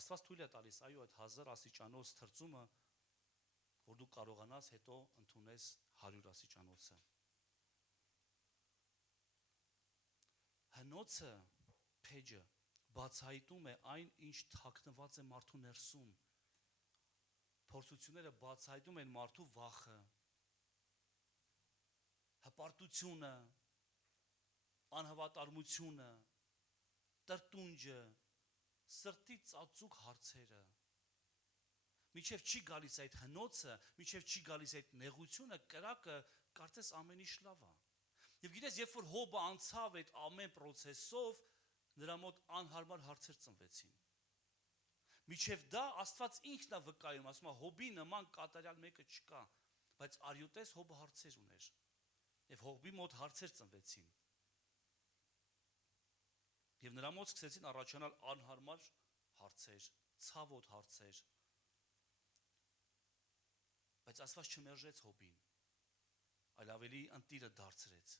Աստված թույլ է տալիս, այո, այդ 1000 աստիճանոց թրծումը, որ դու կարողանաս հետո ընդունես 100 աստիճանոցը։ Հնոցը, փեջը բացահայտում է այն, ինչ թաքնված է մարդու ներսում։ Փորձությունները բացահայտում են մարդու վախը, հպարտությունը, անհավատարմությունը, տրտունջը, սրտի ծածուկ հարցերը։ Միջև չի գալիս այդ հնոցը, միջև չի գալիս այդ նեղությունը, կրակը կարծես ամեն ինչ լավ է։ Եվ գիտես, երբ որ Հոբը անցավ այդ ամեն process-ով, նրա մոտ անհարմար հարցեր ծնվեցին։ Միջև դա Աստված ինքն է վկայում, ասում է Հոբի նման կատարյալ մեկը չկա, բայց արյունտես Հոբը հարցեր ուներ։ Եվ Հոբի մոտ հարցեր ծնվեցին։ Եվ նրա մոտ սկսեցին առաջանալ անհարմար հարցեր, ցավոտ հարցեր։ Բայց Աստված չմերժեց Հոբին, այլ ավելի ընտիրը դարձրեց։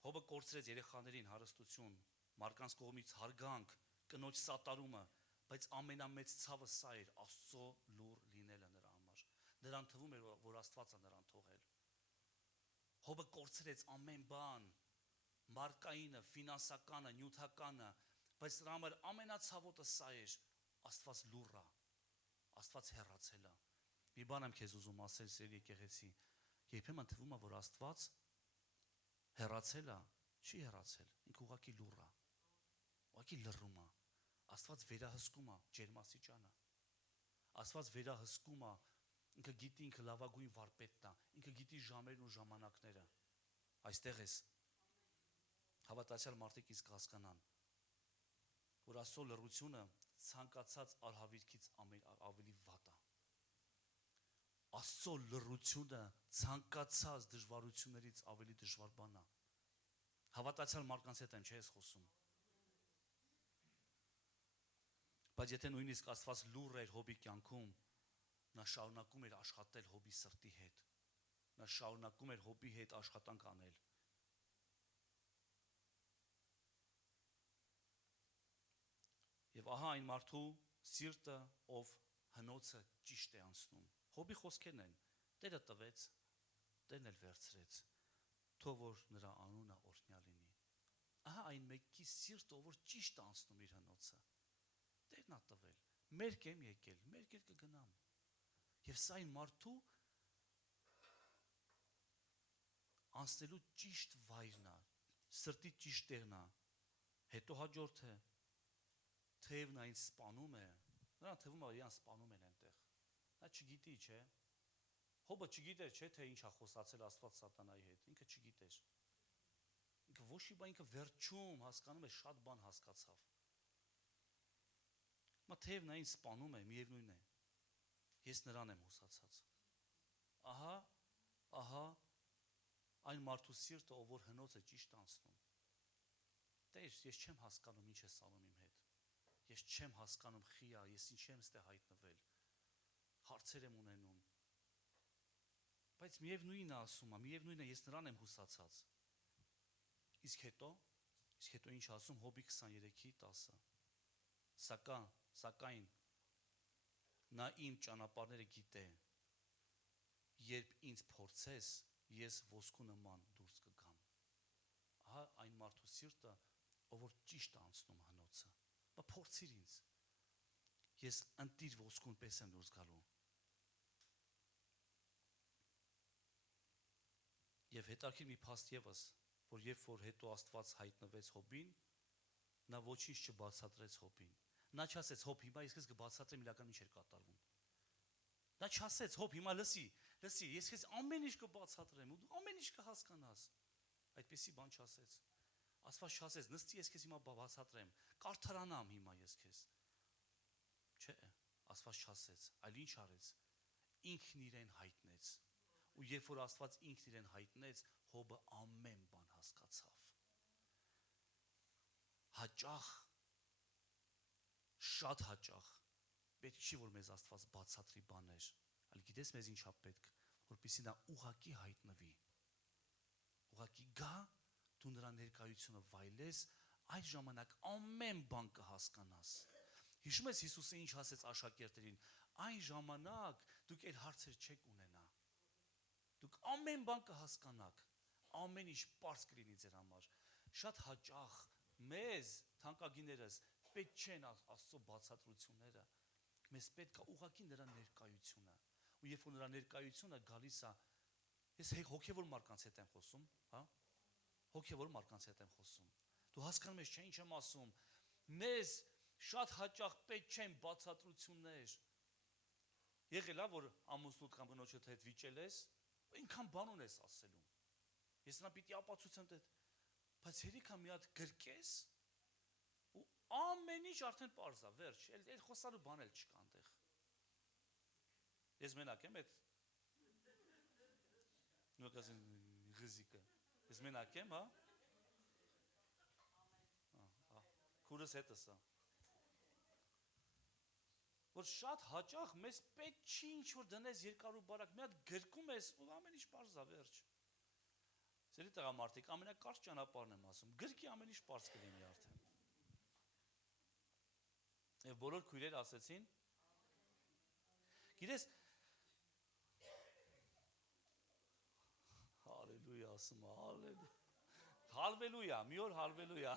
Հոբը կորցրեց երեխաներին հարստություն, մարկանց կողմից հարգանք, կնոջ սատարումը, բայց ամենամեծ ցավը սա էր Աստծո լուր լինելը նրա համար։ Նրան թվում էր, որ Աստվածը նրան թողել։ Հոբը կորցրեց ամեն բան, մարկայինը, ֆինանսականը, նյութականը, բայց նրա համար ամենացավոտը սա էր Աստված լուռա, Աստված հեռացել է։ Մի բան եմ քեզ ուզում ասել, սիրելի եկեղեցի, երբեմն թվում է, որ Աստված հեռացել է, չի հեռացել, ինքը ուղղակի լուռա, ուղղակի լռում է։ Աստված վերահսկում է ջերմաստիճանը։ Աստված վերահսկում է, ինքը գիտի, ինքը լավագույն վարպետն է, ինքը գիտի ժամերն ու ժամանակները։ Այստեղ ես հավատացյալ մարդիկ իսկ հասկանան, որ Աստծո լռությունը ցանկացած արհավիրքից ավելի վատ է։ Աստծո լռությունը ցանկացած դժվարություններից ավելի դժվար բան է։ Հավատացյալ մարդկանց հետ եմ չես խոսում։ Բայց եթե նույնիսկ Աստված լուռ էր Հոբի կյանքում, նա շարունակում էր աշխատել Հոբի սրտի հետ։ Նա շարունակում էր Հոբի հետ աշխատանք անել։ Եվ ահա այն մարդու սիրտը, ով հնոցը ճիշտ է անցնում։ Հոբի խոսքերն են. Տերը տվեց, Տերն էլ վերցրեց, թող որ նրա անունը օրհնյալ լինի։ Ահա այն մեկի սիրտը, ով որ ճիշտ է անցնում իր հնոցը։ Տերն է տվել, մերկ եմ եկել, մերկ էլ կգնամ։ Եվ սա այն մարդու անցնելու ճիշտ վայրն է, սրտի ճիշտ տեղն է։ Հետո հաջորդը թեև նա ինձ սպանում է, նրան թվում է իրան սպանում են այնտեղ։ Նա չգիտի, չէ։ Հոբը չգիտեր, չէ, թե ինչ է խոսացել Աստված սատանայի հետ, ինքը չգիտեր։ Ինքը ոչ մի բան, ինքը վերջում հասկանում է, շատ բան հասկացավ։ Մա թեև նա ինձ սպանում է, միևնույն է։ Ես նրան եմ հուսացած։ Ահա այն մարդու սիրտը, ով որ հնոցը ճիշտ անցնում։ Տեր, ես չեմ հասկանում ինչ ես անում իմ հետ։ Ես չեմ հասկանում խիա, ես ինչ եմ ստե հայտնվել։ Հարցեր եմ ունենում։ Բայց միևնույնն է ասում, միևնույնն է ես նրան եմ հուսացած։ Իսկ հետո ինչ ասում Հոբի 23:10։ Սակայն նա իմ ճանապարհները գիտե։ Երբ ինձ փորձես, ես ոսկու նման դուրս կգամ։ Ահա այն մարդու սիրտը, ով որ ճիշտ է անցնում հնոցը։ Բա փորձիր ինձ։ Ես ընտիր ոսկուն պես եմ դուրս գալու։ Եվ հետաքրքիր մի փաստ եւս, որ երբ որ հետո Աստված հայտնվեց Հոբին, նա ոչինչ չբացատրեց Հոբին։ Նա չասեց Հոբ, հիմա ես քեզ կբացատրեմ իրական ինչ էր կատարվում։ Նա չասեց Հոբ, հիմա լսի, ես քեզ ամեն ինչ կբացատրեմ ու դու ամեն ինչ կհասկանաս։ Այդպեսի բան չասեց։ Աստված չասեց, նստի ես քեզ հիմա բացատրեմ, կարդարանամ հիմա ես քեզ։ Չէ, Աստված չասեց, այլ ինչ արեց։ Ինքն իրեն հայտնեց։ Ու երբ որ Աստված ինքն իրեն հայտնեց, Հոբը ամեն բան հասկացավ։ Հաճախ, շատ հաճախ պետք չի որ մեզ Աստված բացատրի բաներ, այլ գիտես մեզ ինչա պետք, որպեսզի նա ուղակի հայտնվի։ Ուղակի գա, դու նրա ներկայությունը վայելես, այդ ժամանակ ամեն բան կհասկանաս։ Հիշում ես Հիսուսը ինչ ասեց աշակերտերին, այն ժամանակ դուք այլ հարցեր չեք ունենա։ Դուք ամեն բան կհասկանաք, ամեն ինչ պարզ կլինի ձեր համար։ Շատ հաճախ մեզ, թանկագիներս, պետք չեն Աստծո բացատրությունները, մեզ պետք է ուղղակի նրա ներկայությունը։ Ու երբ որ նրա ներկայությունը գալիս է, ես հոգևոր մարդկանց հետ եմ խոսում, հա? Հոգևոր մարդկանց հետ եմ խոսում։ Դու հասկանում ես, չէ՞ ինչ եմ ասում։ մեզ շատ հաճախ պետք չեն բացատրություններ։ Եղել է, որ ամուսնուդ կամ կնոջդ հետ վիճել ես, ինքան բանուն ես ասելու։ Ես նա պիտի ապացուցեմ դե, բայց հերիք մի հատ գրկես ու ամեն ինչ արդեն պարզ է, վերջ, էլ խոսալու բան էլ չկա այնտեղ։ Ես մենակ եմ այդ նույնքան ռիզիկը։ Ես մենակ եմ, հա։ Քուրս հետս է։ Որ շատ հաճախ մեզ պետք չի ինչ-որ դնես երկար ու բարակ, մի հատ գրկում ես ու ամեն ինչ պարզ է, վերջ։ Սերի տղամարդիկ, ամենակարճ ճանապարհն եմ ասում, գրկի ամեն ինչ պարզ կլինի արդեն։ Եվ բոլոր քույրեր ասեցին, գիտես, հալելույա ասում, հալվելույա, մի օր հալվելույա։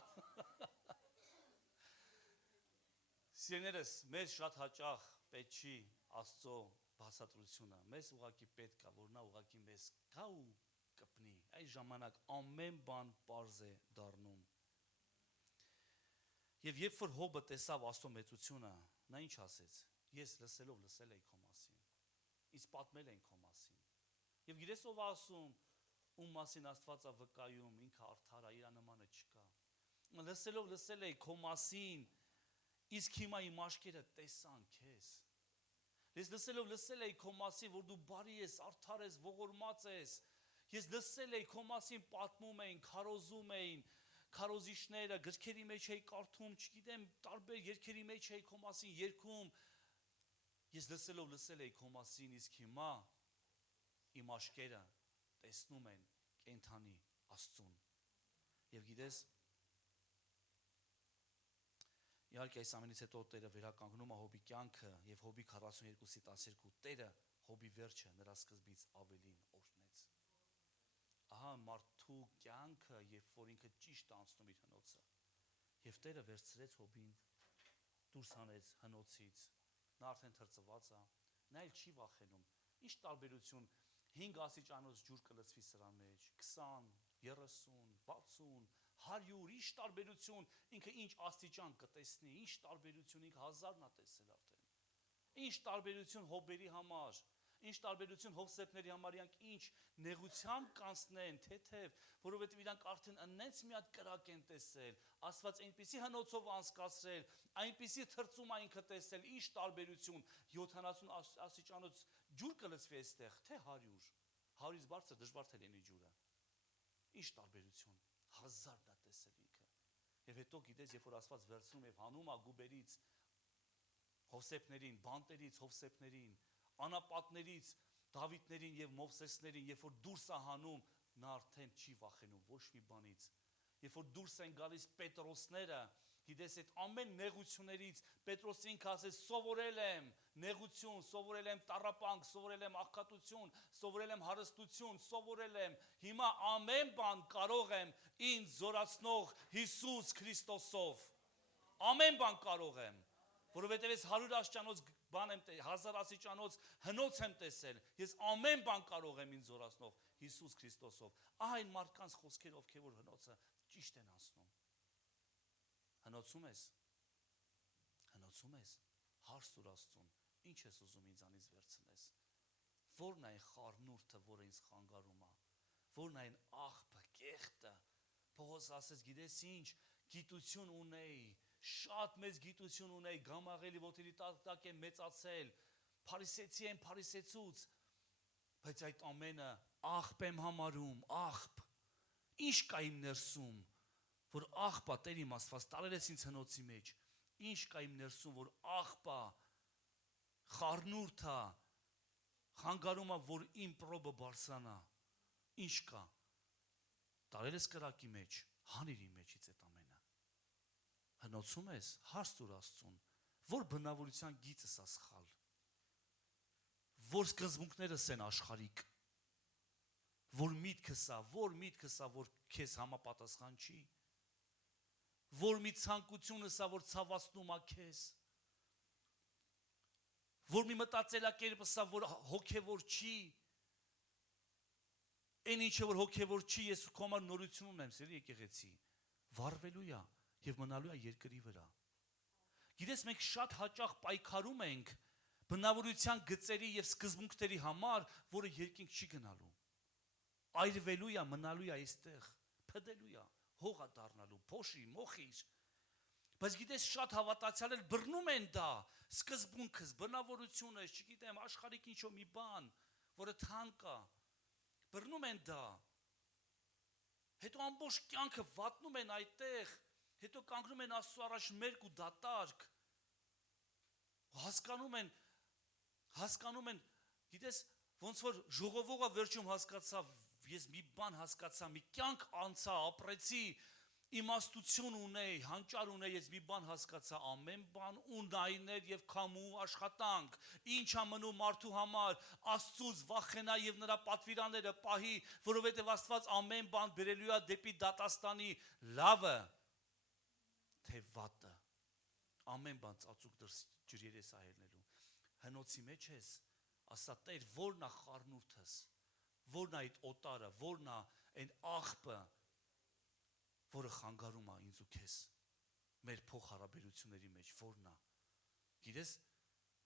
Սիրներս, մեզ շատ հաճախ պետք չի Աստծո բացատրությունը, մեզ ուղղակի պետք է, որ նա ուղղակի մեզ գա ու կպնի, այս ժամանակ ամեն բան պարզ է դառնում։ Եվ երբ որ Հոբը տեսավ Աստծո մեծությունը, նա ինչ ասեց. ես լսելով լսել էի քո մասին, ինձ պատմել են քո մասին։ Եվ գիտես ով ասում, ում մասին Աստված է վկայում, ինքը արդար է, իր նմանը չկա։ Լսելով լսել էի քո մասին, իսկ հիմա իմ աշկերը տեսան քեզ։ Ես լսելով լսել էի քո մասին, որ դու բարի ես, արդար ես, ողորմած ես։ Ես լսել էի քո մասին պատմում էին, քարոզում էին, քարոզիչները գրքերի մեջ էի կարդում, չգիտեմ, տարբեր երգերի մեջ էի քո մասին երգում։ Ես լսելով լսել էի քո մասին, իսկ հիմա իմ աշկերը տեսնում են կենթանի Աստծուն։ Եվ գիտես, իհարկե այս ամենից հետո Տերը վերականգնում է Հոբի կյանքը եւ Հոբի 42:12 Տերը Հոբի վերջը նրա սկզբից ավելին օրհնեց։ Ահա մարդու կյանքը, երբ որ ինքը ճիշտ է անցնում իր հնոցը։ Եվ Տերը վերցրեց Հոբին, դուրս հանեց հնոցից, նա արդեն թրծված է, նա էլ չի վախենում։ Ինչ տարբերություն 5 աստիճանոց ջուր կլցվի սրա մեջ, 20, 30, 60, 100, ինչ տարբերություն, ինքը ինչ աստիճան կտեսնի, ինչ տարբերություն, ինքը 1000-ն է տեսել արդեն։ Ինչ տարբերություն Հոբերի համար, ինչ տարբերություն Հովսեփների համար, իրանք ինչ նեղությամբ կանցնեն, թեթև, որովհետև իրանք արդեն այնպես մի հատ կրակ են տեսել, Աստված այնպիսի հնոցով անցկացրել, այնպիսի թրծում է ինքը տեսել, ինչ տարբերություն, 70 աստիճանոց ջուր կլցվի այստեղ, թե 100, 100-ից բարձր դժվար թե լինի ջուրը։ Ինչ տարբերություն, 1000 դա տեսել ինքը։ Եվ հետո գիտես, երբ որ Աստված վերցնում եւ հանում է գուբերից Հովսեփներին, բանտերից Հովսեփներին, անապատներից Դավիթներին եւ Մովսեսներին, երբ որ դուրս է հանում, նա արդեն չի վախենում ոչ մի բանից։ Երբ որ դուրս են գալիս Պետրոսները, գիտես այդ ամեն նեղություններից Պետրոսը ինքը ասեց սովորել եմ նեղություն, սովորել եմ տառապանք, սովորել եմ աղքատություն, սովորել եմ հարստություն, սովորել եմ, հիմա ամեն բան կարող եմ ինձ զորացնող Հիսուս Քրիստոսով։ Ամեն բան կարող եմ, որովհետև ես 100 աստիճանոց բան եմ, 1000 աստիճանոց հնոց եմ տեսել, ես ամեն բան կարող եմ ինձ զորացնող Հիսուս Քրիստոսով։ Այն մարդկանց խոսքեր, ովքեր որ հնոցը ճիշտ են անցնում։ Հնոցում ես, հարց տուր Աստծուն, ինչ ես ուզում ինձանից վերցնես։ Որն է այն խառնուրդը, որը ինձ խանգարում է, որն է այն աղբը, կեղտը։ Պողոս ասեց, գիտես ինչ, գիտություն ունեի, շատ մեծ գիտություն ունեի, գամաղելի ոտերի տակ եմ մեծացել, փարիսեցի եմ փարիսեցուց, բայց այդ ամենը աղբ եմ համարում, աղբ։ Ինչ կա իմ ներսում, որ աղբա Տեր իմ Աստված տարել ես ինձ հնոցի մեջ, ինչ կա իմ ներսում, որ աղբա, խառնուրդա, խանգարում է, որ իմ պրոբը բարձրանա, ինչ կա, տարել ես կրակի մեջ, հանիր իմ մեջից այդ ամենը, հնոցում ես, հարց տուր Աստծուն, որ բնավորության գիծս է սխալ, որ սկզբունքներս են աշխարհիկ, որ միտքս է, որ քեզ համապատասխան չի, որ մի ցանկությունս է, որ ցավացնում է քեզ, որ մի մտածելակերպս է, որ հոգևոր չի, այն ինչը որ հոգևոր չի, ես քո համար նորություն ունեմ, սիրելի եկեղեցի, վառվելու է եւ մնալու է երկրի վրա, Գիտես, մենք շատ հաճախ պայքարում ենք բնավորության գծերի եւ սկզբունքների համար, որը երկինք չի գնալու։ Այրվելու է, մնալու է այստեղ, փդելու է, հողա դառնալու, փոշի, մոխիր։ Բայց գիտես, շատ հավատացյալներ բռնում են դա, սկզբունքս, բնավորությունս, չգիտեմ, աշխարհիկ ինչ-որ մի բան, որը թանկ է, բռնում են դա։ Հետո ամբողջ կյանքը վատնում են այդտեղ, հետո կանգնում են Աստծո առաջ մերկ ու դատարկ։ Հասկանում են, գիտես, ոնց որ ժողովողը վերջում հասկացավ, ես մի բան հասկացա, մի կյանք անցա, ապրեցի, իմաստություն ունեի, հանճար ունեի, ես մի բան հասկացա, ամեն բան ունայն էր եւ քամու աշխատանք, ինչ է մնում մարդու համար, Աստծուց վախենա եւ նրա պատվիրանները պահի, որովհետեւ Աստված ամեն բան բերելու է դեպի դատաստանի լավը, թե վատը, ամեն բան ծածուկ ջրերես է ելնելու, հնոցի մեջ ես, ասա Տեր, որն է խառնուրդս, որն է այդ օտարը, որն է այն աղբը, որը խանգարում է ինձ ու քեզ, մեր փոխհարաբերությունների մեջ, որն է։ Գիտես,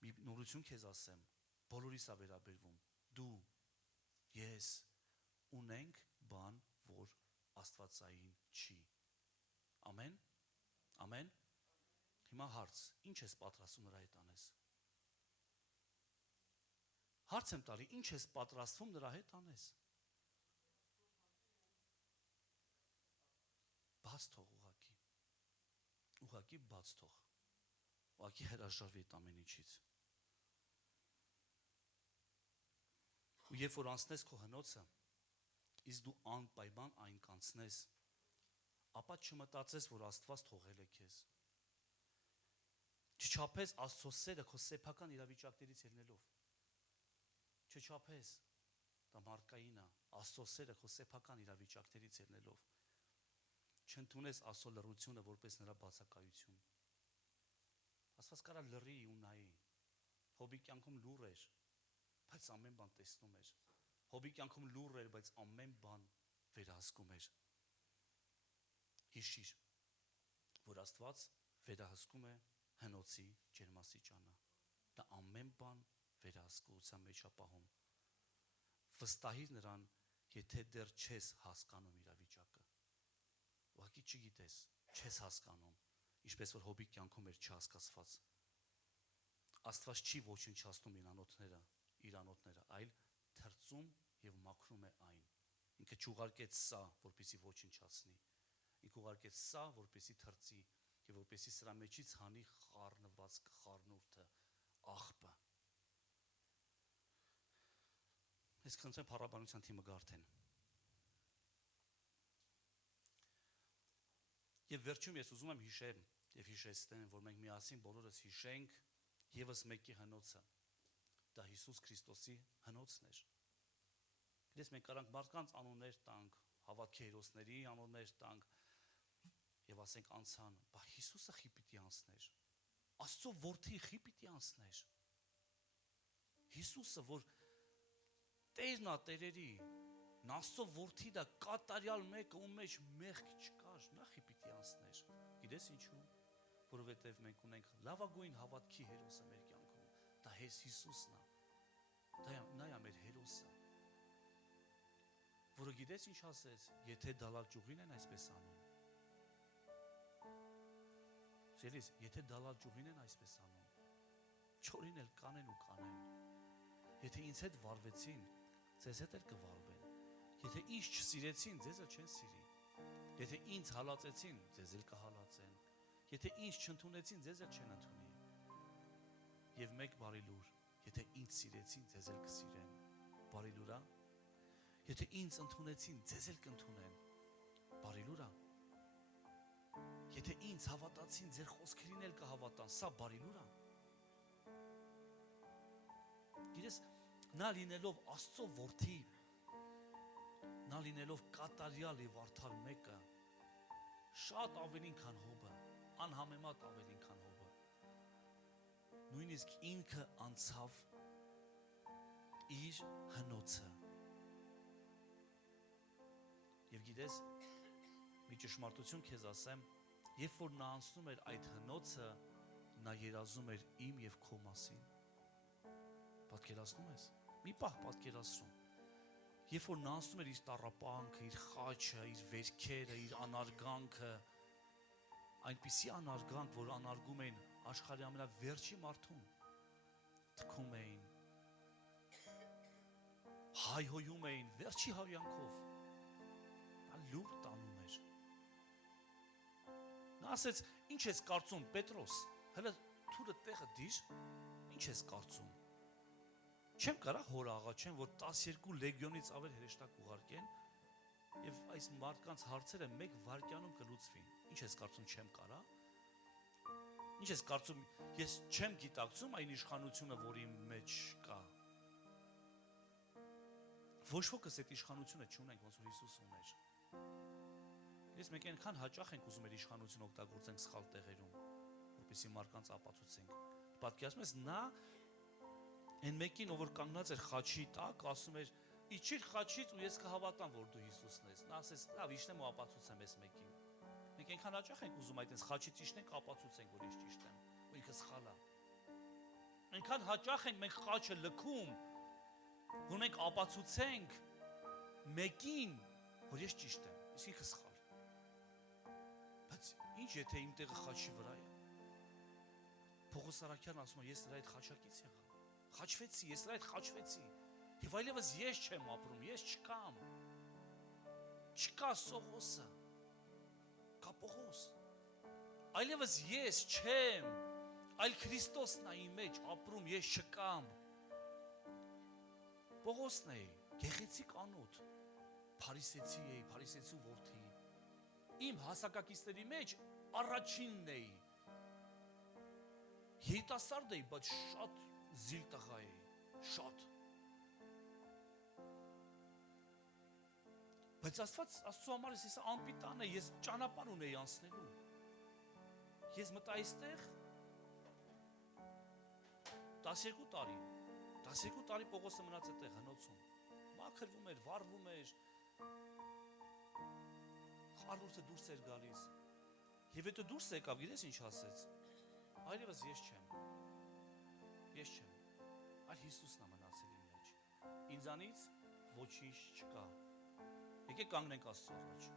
մի նորություն քեզ ասեմ, բոլորիս է վերաբերվում, դու, ես, ունենք բան, որ աստվածային չի։ Ամեն, ամեն, հիմա հարց, ինչ ես պատրաստում նրա հետ անես։ Հարց եմ տալի, ինչ ես պատրաստվում նրա հետ անես։ Բաց թող ուղղակի բաց թող, ուղղակի հրաժարվի այդ ամեն ինչից։ Ու երբ որ անցնես քո հնոցը, իսկ դու անպայման այն կանցնես, ապա չմտածես, որ Աստված թողել է քեզ։ Չչափես Աստծո սերը քո սեփական իրավիճակներից ելնելով։ Չչափես, դա մարդկային է, Աստծո սերը քո սեփական իրավիճակներից ելնելով։ Չընդունես Աստծո լռությունը որպես նրա բացակայություն։ Աստված կարա լռի ու նայի։ Հոբի կյանքում լուռ էր, բայց ամեն բան տեսնում էր։ Հոբի կյանքում լուռ էր, բայց ամեն բան վերահսկում էր։ Հիշիր, որ Աստված վերահսկում է հնոցի ջերմաստիճանը։ Դա ամեն բան վերահսկողության մեջ է պահում։ Վստահիր նրան, եթե դեռ չես հասկանում իրավիճակը։ Ուղղակի չգիտես, չես հասկանում, ինչպես որ Հոբի կյանքում էր չհասկացված։ Աստված չի ոչնչացնում իր անոթները, այլ թրծում եւ մաքրում է այն։ Ինքը չուղարկեց սա, որպեսզի ոչնչացնի։ Ինքը ուղարկեց սա, որպեսզի թրծի եւ որպեսզի սրա մեջից հանի խառնված խառնուրդը, աղբը։ Ես խնդրեմ փառաբանության թիմը գարթեն։ Եվ վերջում ես ուզում եմ հիշեմ եւ հիշեցնեմ, որ մենք միասին բոլորս հիշենք եւս մեկի հնոցը։ Դա Հիսուս Քրիստոսի հնոցն էր։ Գիտես, մենք կարանք մարդկանց անուններ տանք, հավատքի հերոսների անուններ տանք եւ ասենք անցան, բա Հիսուսը խի պիտի անցներ։ Աստծո որդի խի պիտի անցներ։ Հիսուսը, որ Տերն է տերերի, Աստծո որդի դա կատարյալ մեկը, ում մեջ մեղք չկար, նա խի պիտի անցներ։ Գիտես ինչու՞։ Որովհետև մենք ունենք լավագույն հավատքի հերոսը մեր կյանքում։ Դա Հիսուսն է։ Նա է մեր հերոսը։ Որը գիտես ինչ ասեց, եթե դալալ ճյուղին են այսպես անում։ Սիրելիս, եթե դալալ ճյուղին են այսպես անում, չորին էլ կանեն ու կանեն։ Եթե ինձ հետ վարվեցին, ձեզ հետ էլ կվարվեն։ Եթե ինձ չսիրեցին, ձեզ էլ չեն սիրի։ Եթե ինձ հալածեցին, ձեզ էլ կհալածեն։ Եթե ինձ չընդունեցին, ձեզ էլ չեն ընդունի։ Եվ մեկ բարի լուր, եթե ինձ սիրեցին, ձեզ էլ կսիրեն։ Բարի լուր է։ Եթե ինձ ընդունեցին, ձեզ էլ կընդունեն։ Բարի լուր է։ Եթե ինձ հավատացին, ձեր խոսքերին էլ կհավատան։ Սա բարի լուր է։ Գիտես, նա լինելով Աստծո որդի, նա լինելով կատարյալ եւ արդար մեկը, շատ ավելին քան Հոբը, անհամեմատ ավելին քան Հոբը։ Նույնիսկ ինքը անցավ իր հնոցը։ Եվ գիտես, մի ճշմարտություն քեզ ասեմ, երբ որ նա անցնում էր այդ հնոցը, նա երազում էր իմ եւ քո մասին։ Պատկերացնում ես։ Մի պահ պատկերացրու։ Երբ որ նա անցնում էր իր տառապանքը, իր խաչը, իր վերքերը, իր անարգանքը, այնպիսի անարգանք, որ անարգում էին աշխարհի ամենավերջի մարդուն, թքում էին, հայհոյում էին վերջի հայյանքով, նա լուր տանում էր։ Նա ասեց, ինչ ես կարծում, Պետրոս, հələ թուրը տեղը դիր, ինչ ես կարծում։ Չեմ կարա հոր աղաչեմ, որ 12 լեգիոնից ավել հրեշտակ ուղարկեն եւ այս մարդկանց հարցերը 1 վայրկյանում կլուծվի։ Ինչ ես կարծում, չեմ կարա։ Ինչ ես կարծում, ես չեմ գիտակցում այն իշխանությունը, որի մեջ կա։ Ոչ ոքս այդ իշխանությունը չունենք, ոնց որ Հիսուս ուներ։ Ես մենք այնքան հաճախ ենք ուզում այդ իշխանությունը օգտագործենք սխալ տեղերում, որպեսզի մարդկանց ապացուցենք։ Պատկերացնում ես, նա այն մեկին, ով որ կանգնած էր խաչի տակ, ասում էր. «Իջիր խաչից ու ես կհավատամ, որ դու Հիսուսն ես»։ Նա ասեց. «Լավ, իջնեմ ու ապացուցեմ այս մեկին»։ Մենք այնքան հաճախ ենք ուզում այդպես խաչից իջնենք, ապացուցենք, որ ես ճիշտ եմ, ու ինքը սխալ է։ Այնքան հաճախ ենք մենք խաչը լքում, որ մենք ապացուցենք մեկին, որ ես ճիշտ եմ, իսկ ինքը սխալ։ Բայց ինչ եթե իմ տեղը խաչի վրա է։ Պողոս Արաքյանն ասում է, ես նրա այդ խաչակից եղա։ Խաչվեցի, ես նրա հետ խաչվեցի։ Եվ այլևս ես չեմ ապրում, ես չկամ։ Չկա Սողոսը, կա Պողոս։ Այլևս ես չեմ, այլ Քրիստոսն է իմ մեջ ապրում, ես չկամ։ Պողոսն է, գեղեցիկ անոթ, փարիսեցի էի, փարիսեցու որդի։ Իմ հասակակիցների մեջ առաջինն էի։ Երիտասարդ էի, բայց շատ զիլ տղա էի, շատ։ Բայց Աստծո համար ես անպիտան է, ես ճանապարհ ունեի անցնելու։ Ես մտա այստեղ 12 տարի Պողոսը մնաց այդտեղ հնոցում։ Մաքրվում էր, վառվում էր։ Խարհուրդը դուրս էր գալիս։ Եվ հետո դուրս եկավ, գիտես ինչ ասեց։ Այլևս ես չեմ, այլ Հիսուսն է մնացել իմ մեջ։ Ինձանից ոչինչ չկա։ Եկեք կանգնենք Աստծո առաջ։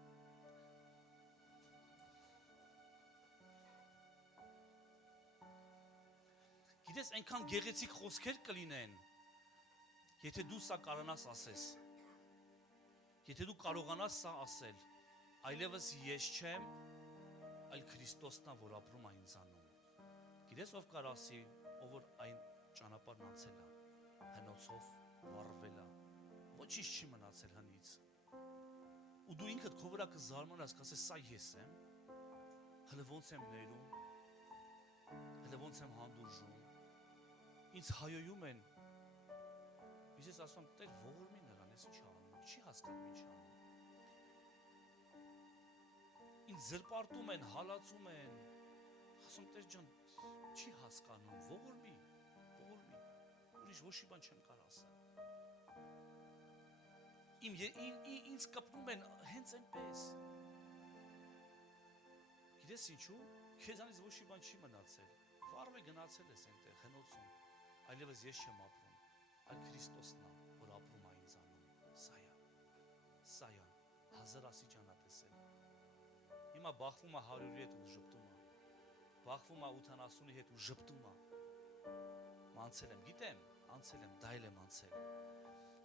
Գիտես, այնքան գեղեցիկ խոսքեր կլինեն, եթե դու սա կարողանաս ասես։ Եթե դու կարողանաս սա ասել, այլևս ես չեմ, այլ Քրիստոսն է, որ ապրում է ինձանում։ Գիտես ով կար ասի, ով որ այն ճանապարհն անցել է, հնոցով վառվել է, ոչինչ չի մնացել հնից։ Ու դու ինքդ քո վրա կզարմանաս, կասես սա ես եմ, հələ ոնց եմ ներում, հələ ոնց եմ հանդուրժում, ինձ հայոյում են, ես ասում եմ, Տեր ողորմի նրան, ես ինչ անում, չի հասկանում ինչ անում, ինձ զրպարտում են, հալածում են, ասում Տեր ջան, չի հասկանում, ողորմի, ուրիշ ոչ մի բան չեմ կարող ասել։ Ինձ կպնում են հենց այնպես։ Գիտես ինչու, քեզանից ոչ մի բան չի մնացել, վառ է գնացել ես այնտեղ, հնոցում, այլևս ես չեմ ապրում, այլ Քրիստոսն է, որ ապրում է ինձանում, սա է, հազար աստիճան է տեսել։ Հիմա բախվում է 100-ի հետ ու ժպտում է, բախվում է 80-ի հետ ու ժպտում է, անցել եմ, գիտեմ, անցել եմ, դա էլ եմ անցել։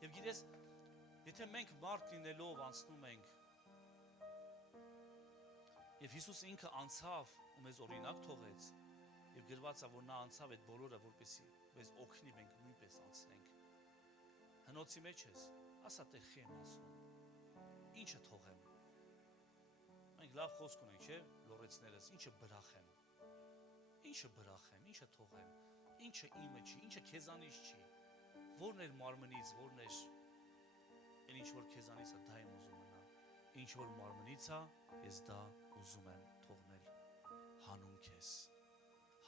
Եվ գիտես, եթե մենք մարդ լինելով անցնում ենք, եւ Հիսուս ինքը անցավ ու մեզ օրինակ թողեց, եւ գրված է, որ նա անցավ այդ բոլորը, որպեսզի մեզ օգնի մենք նույնպես անցնենք։ Հնոցի մեջ ես, ասա Տեր խի եմ անցնում, ինչը թողեմ։ Մենք լավ խոսք ունենք, չէ՞, լոռեցներս, ինչը բրախեմ, ինչը թողեմ, ինչը իմը չի, ինչը քեզանից չի, որն էր մարմնից, որն էր այն ինչ որ քեզանից է, դա եմ ուզում մնա, ինչ որ մարմնից է, ես դա ուզում եմ թողնել, հանուն քեզ,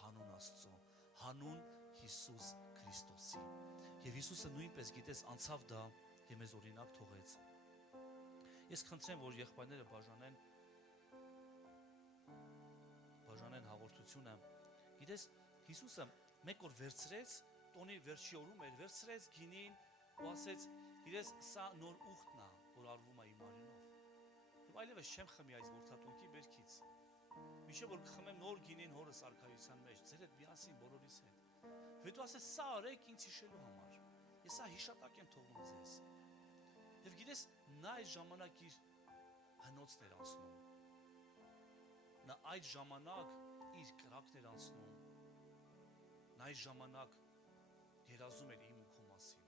հանուն Աստծո, հանուն Հիսուս Քրիստոսի։ Եվ Հիսուսը նույնպես գիտես անցավ դա եւ մեզ օրինակ թողեց։ Ես խնդրեմ, որ եղբայրները բաժանեն հաղորդությունը Գիտես, Հիսուսը մեկ օր վերցրեց, տոնի վերջի օրում էր, վերցրեց գինին ու ասեց, գիտես, սա նոր ուխտն է, որ արվում է իմ արյունով։ Եվ այլևս չեմ խմի այս որդատունքի բերքից։ Միշտ որ կխմեմ նոր գինին հորս արքայության մեջ, ձեր հետ միասին բոլորիս հետ։ Հետո ասեց, սա արեք ինձ հիշելու համար։ Ես սա հիշատակ եմ թողնում ձեզ։ Եվ գիտես, նա այդ ժամանակ իր հնոցն էր անցնում։ Նա այդ ժամանակ իր կրակն էր անցնում։ Նա այդ ժամանակ երազում էր իմ ու քո մասին։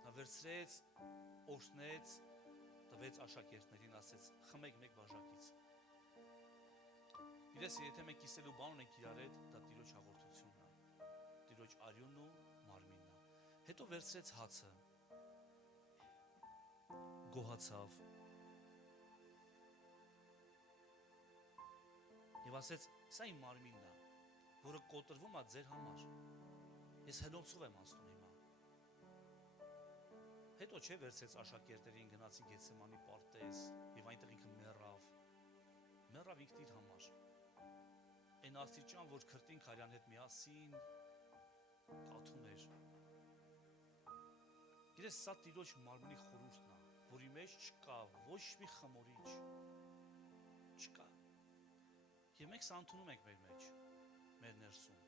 Նա վերցրեց, օրհնեց, տվեց աշակերտներին, ասեց, խմեք մեկ բաժակից։ Գիտես, եթե մենք կիսելու բան ունենք իրար հետ, դա Տիրոջ հաղորդությունն է։ Տիրոջ արյունն ու մարմինն է։ Հետո վերցրեց հացը, գոհացավ եւ ասեց, սա իմ մարմինն է, որը կոտրվում է ձեր համար։ Ես հնոցով եմ անցնում հիմա։ Հետո չէ վերցրեց աշակերտերին, գնացին Գեթսեմանի պարտեզ եւ այնտեղ ինքը մեռավ ինքն իր համար։ Այն աստիճան, որ քրտին քարյան հետ միասին կաթում էր։ Գիտես, սա Տիրոջ մարմնի խորհուրդն է, որի մեջ չկա ոչ մի խմորիչ, չկա։ Եվ մենք սա ընդունում ենք մեր մեջ, մեր ներսում,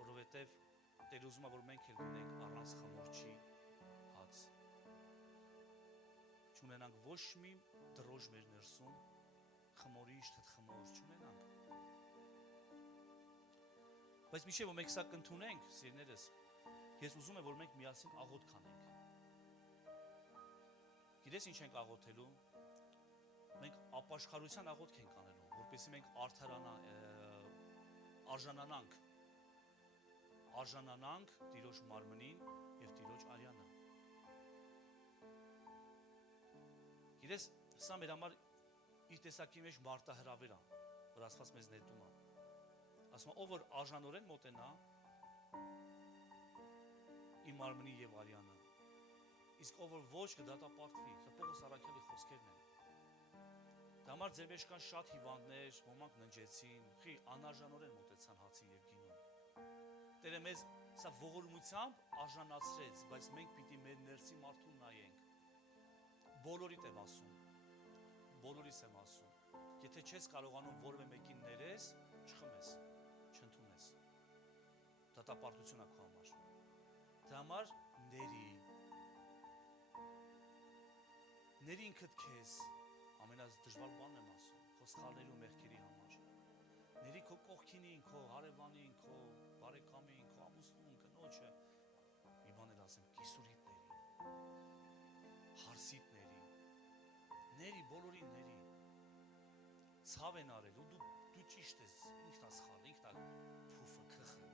որովհետև Տեր ուզում է, որ մենք էլ լինենք առանց խմորչի հաց։ Չունենանք ոչ մի դրոժ մեր ներսում, խմորիչ, թթխմոր չունենանք։ Բայց միշտ որ մենք սա կընդունենք, սիրներս, ես ուզում եմ, որ մենք միասին աղոթք անենք։ Գիտես ինչ ենք աղոթելու։ Մենք ապաշխարության աղոթք ենք անելու, որպեսզի մենք արժանանանք Տիրոջ մարմնին եւ Տիրոջ արյանը։ Գիտես, սա մեր համար իր տեսակի մեջ մարտահրավեր է, որ Աստված մեզ նետում է։ Ասում է, ով որ արժանորեն մոտենա իմ մարմնի եւ արյանը, իսկ ով որ ոչ կդատապարտվի, սա Պողոս առաքյալի խոսքերն են։ Դա համար ձեր մեջ կան շատ հիվանդներ, ոմանք ննջեցին, անարժանորեն մոտեցան հացին եւ գինուն։ Տերը մեզ սա ողորմությամբ արժանացրեց, բայց մենք պիտի մեր ներսի մարդուն նայենք։ Բոլորիդ եմ ասում, բոլորիս եմ ասում, եթե չես կարողանում որևէ մեկին ներես, չխմես, չընդունես։ Դատապարտություն է քո համար։ Դա համար ների ինքդ քեզ, ամենադժվար բանն եմ ասում, քո սխալների ու մեղքերի համար։ Ների քո կողքինին, քո հարևանին, քո բարեկամին, քո ամուսնուն, կնոջը, մի բան էլ ասեմ, կիսուրիտների, հարսիտների, ների, բոլորին ների, ցավ են արել ու դու ճիշտ ես, ինքն է սխալ, ինքն է փուֆը, քխը,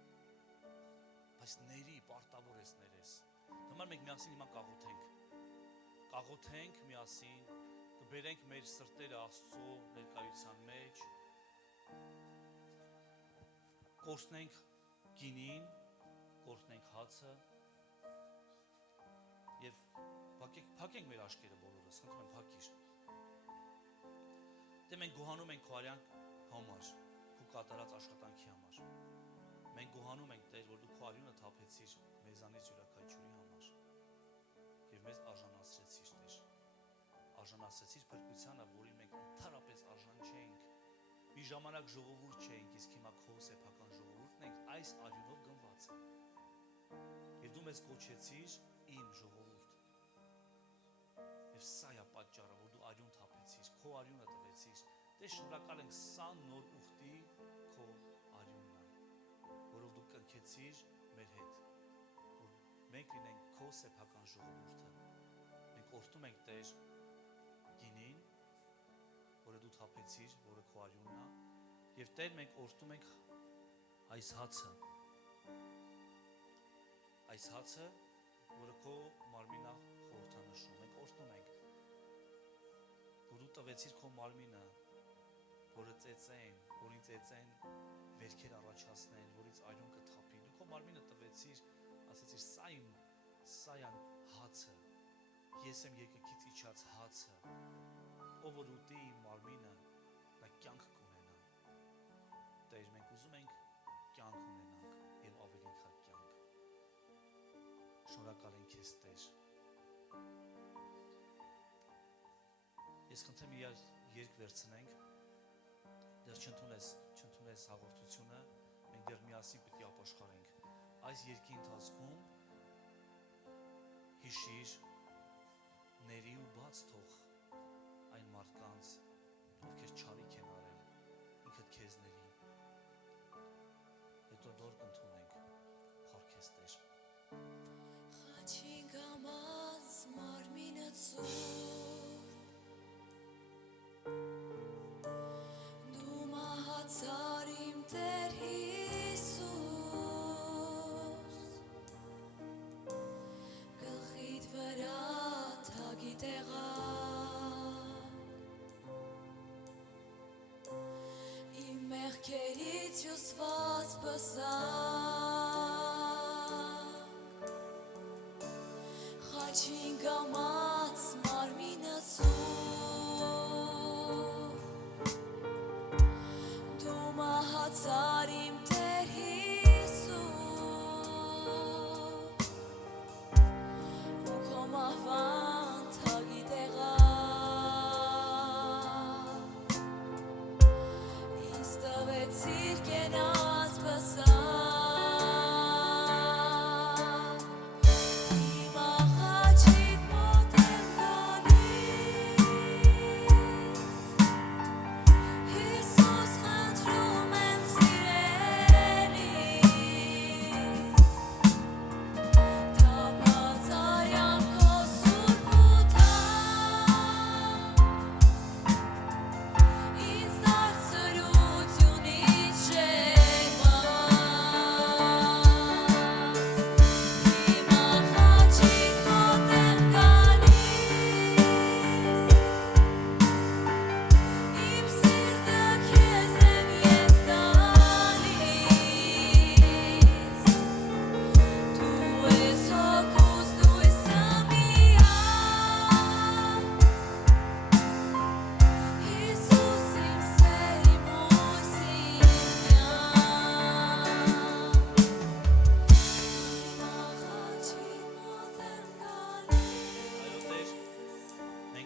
բայց ների, պարտավոր ես ներես։ Դեմար մենք միասին հիմա կաղոթենք միասին, կբերենք մեր սրտերը Աստծո ներկայության մեջ, կորցնենք գինին, կորցնենք հացը եւ փակենք մեր աչքերը բոլորս, խնդրում եմ փակիր։ Դե մենք գոհանում ենք քո արյան համար, քո կատարած աշխատանքի համար։ Մենք գոհանում ենք Տեր, որ դու քո արյունը թափեցիր մեզանից յուրաքանչյուրի համար եւ մեզ արժանացրեցիր Տեր։ Արժանացրեցիր փրկությանը, որին մենք ընդհանրապես արժան չենք։ Մի ժամանակ ժողովուրդ չէինք, իսկ հիմա քո սեփական ժողովուրդն ենք այս արյունով գնված։ Եվ դու մեզ կոչեցիր իմ ժողովուրդ։ Եվ սա է պատճառը, որ դու արյուն թափեցիր, քո արյունը տվեցիր։ Տեր, շնորհակալ ենք սա նոր ուխտի քո արյունն է, որով դու կնքեցիր մեր հետ, որ մենք լինենք քո սեփական ժողովուրդը։ Մենք օրհնում ենք Տեր գինին, որը դու թափեցիր, որը քո արյունն է, եւ Տեր մենք օրհնում ենք այս հացը, որը քո մարմինն է խորհրդանշում։ Մենք օրհնում ենք, որ դու տվեցիր քո մարմինը, որը ծեծեն, որին ծեծեն վերքեր առաջացնեն, որից արյուն կթափի։ Դու քո մարմինը տվեցիր, ասացիր սա է հացը, ես եմ երկնքից իջած հացը, ով որ ուտի իմ մարմինը, նա կյանք կունենա։ Տեր, մենք ուզում ենք Շնորհակալ ենք քեզ Տեր։ Ես խնդրեմ իրար երկ վերցնենք, դեռ չընդունես հաղորդությունը, մենք դեռ միասին պետք է ապաշխարենք։ Այս երկի ընթացքում հիշիր, ների ու բաց թող այն մարդկանց, ովքեր չարիք են արել, ինքդ քեզ ների, հետո նոր կընդունենք, փառքես Տեր։ Խաչին գամած մարմինը ծուր Դու մահացար իմ Տեր Հիսուս Գլխիդ վրա թագի տեղակ Իմ մեղքերից հյուսված պսակ Խաչին գամած մարմինը ծուր Դու մահացար իմ Տեր Հիսուս Ու քո մահվան թագի տեղակ Ինձ տվեցիր կենաց պսակ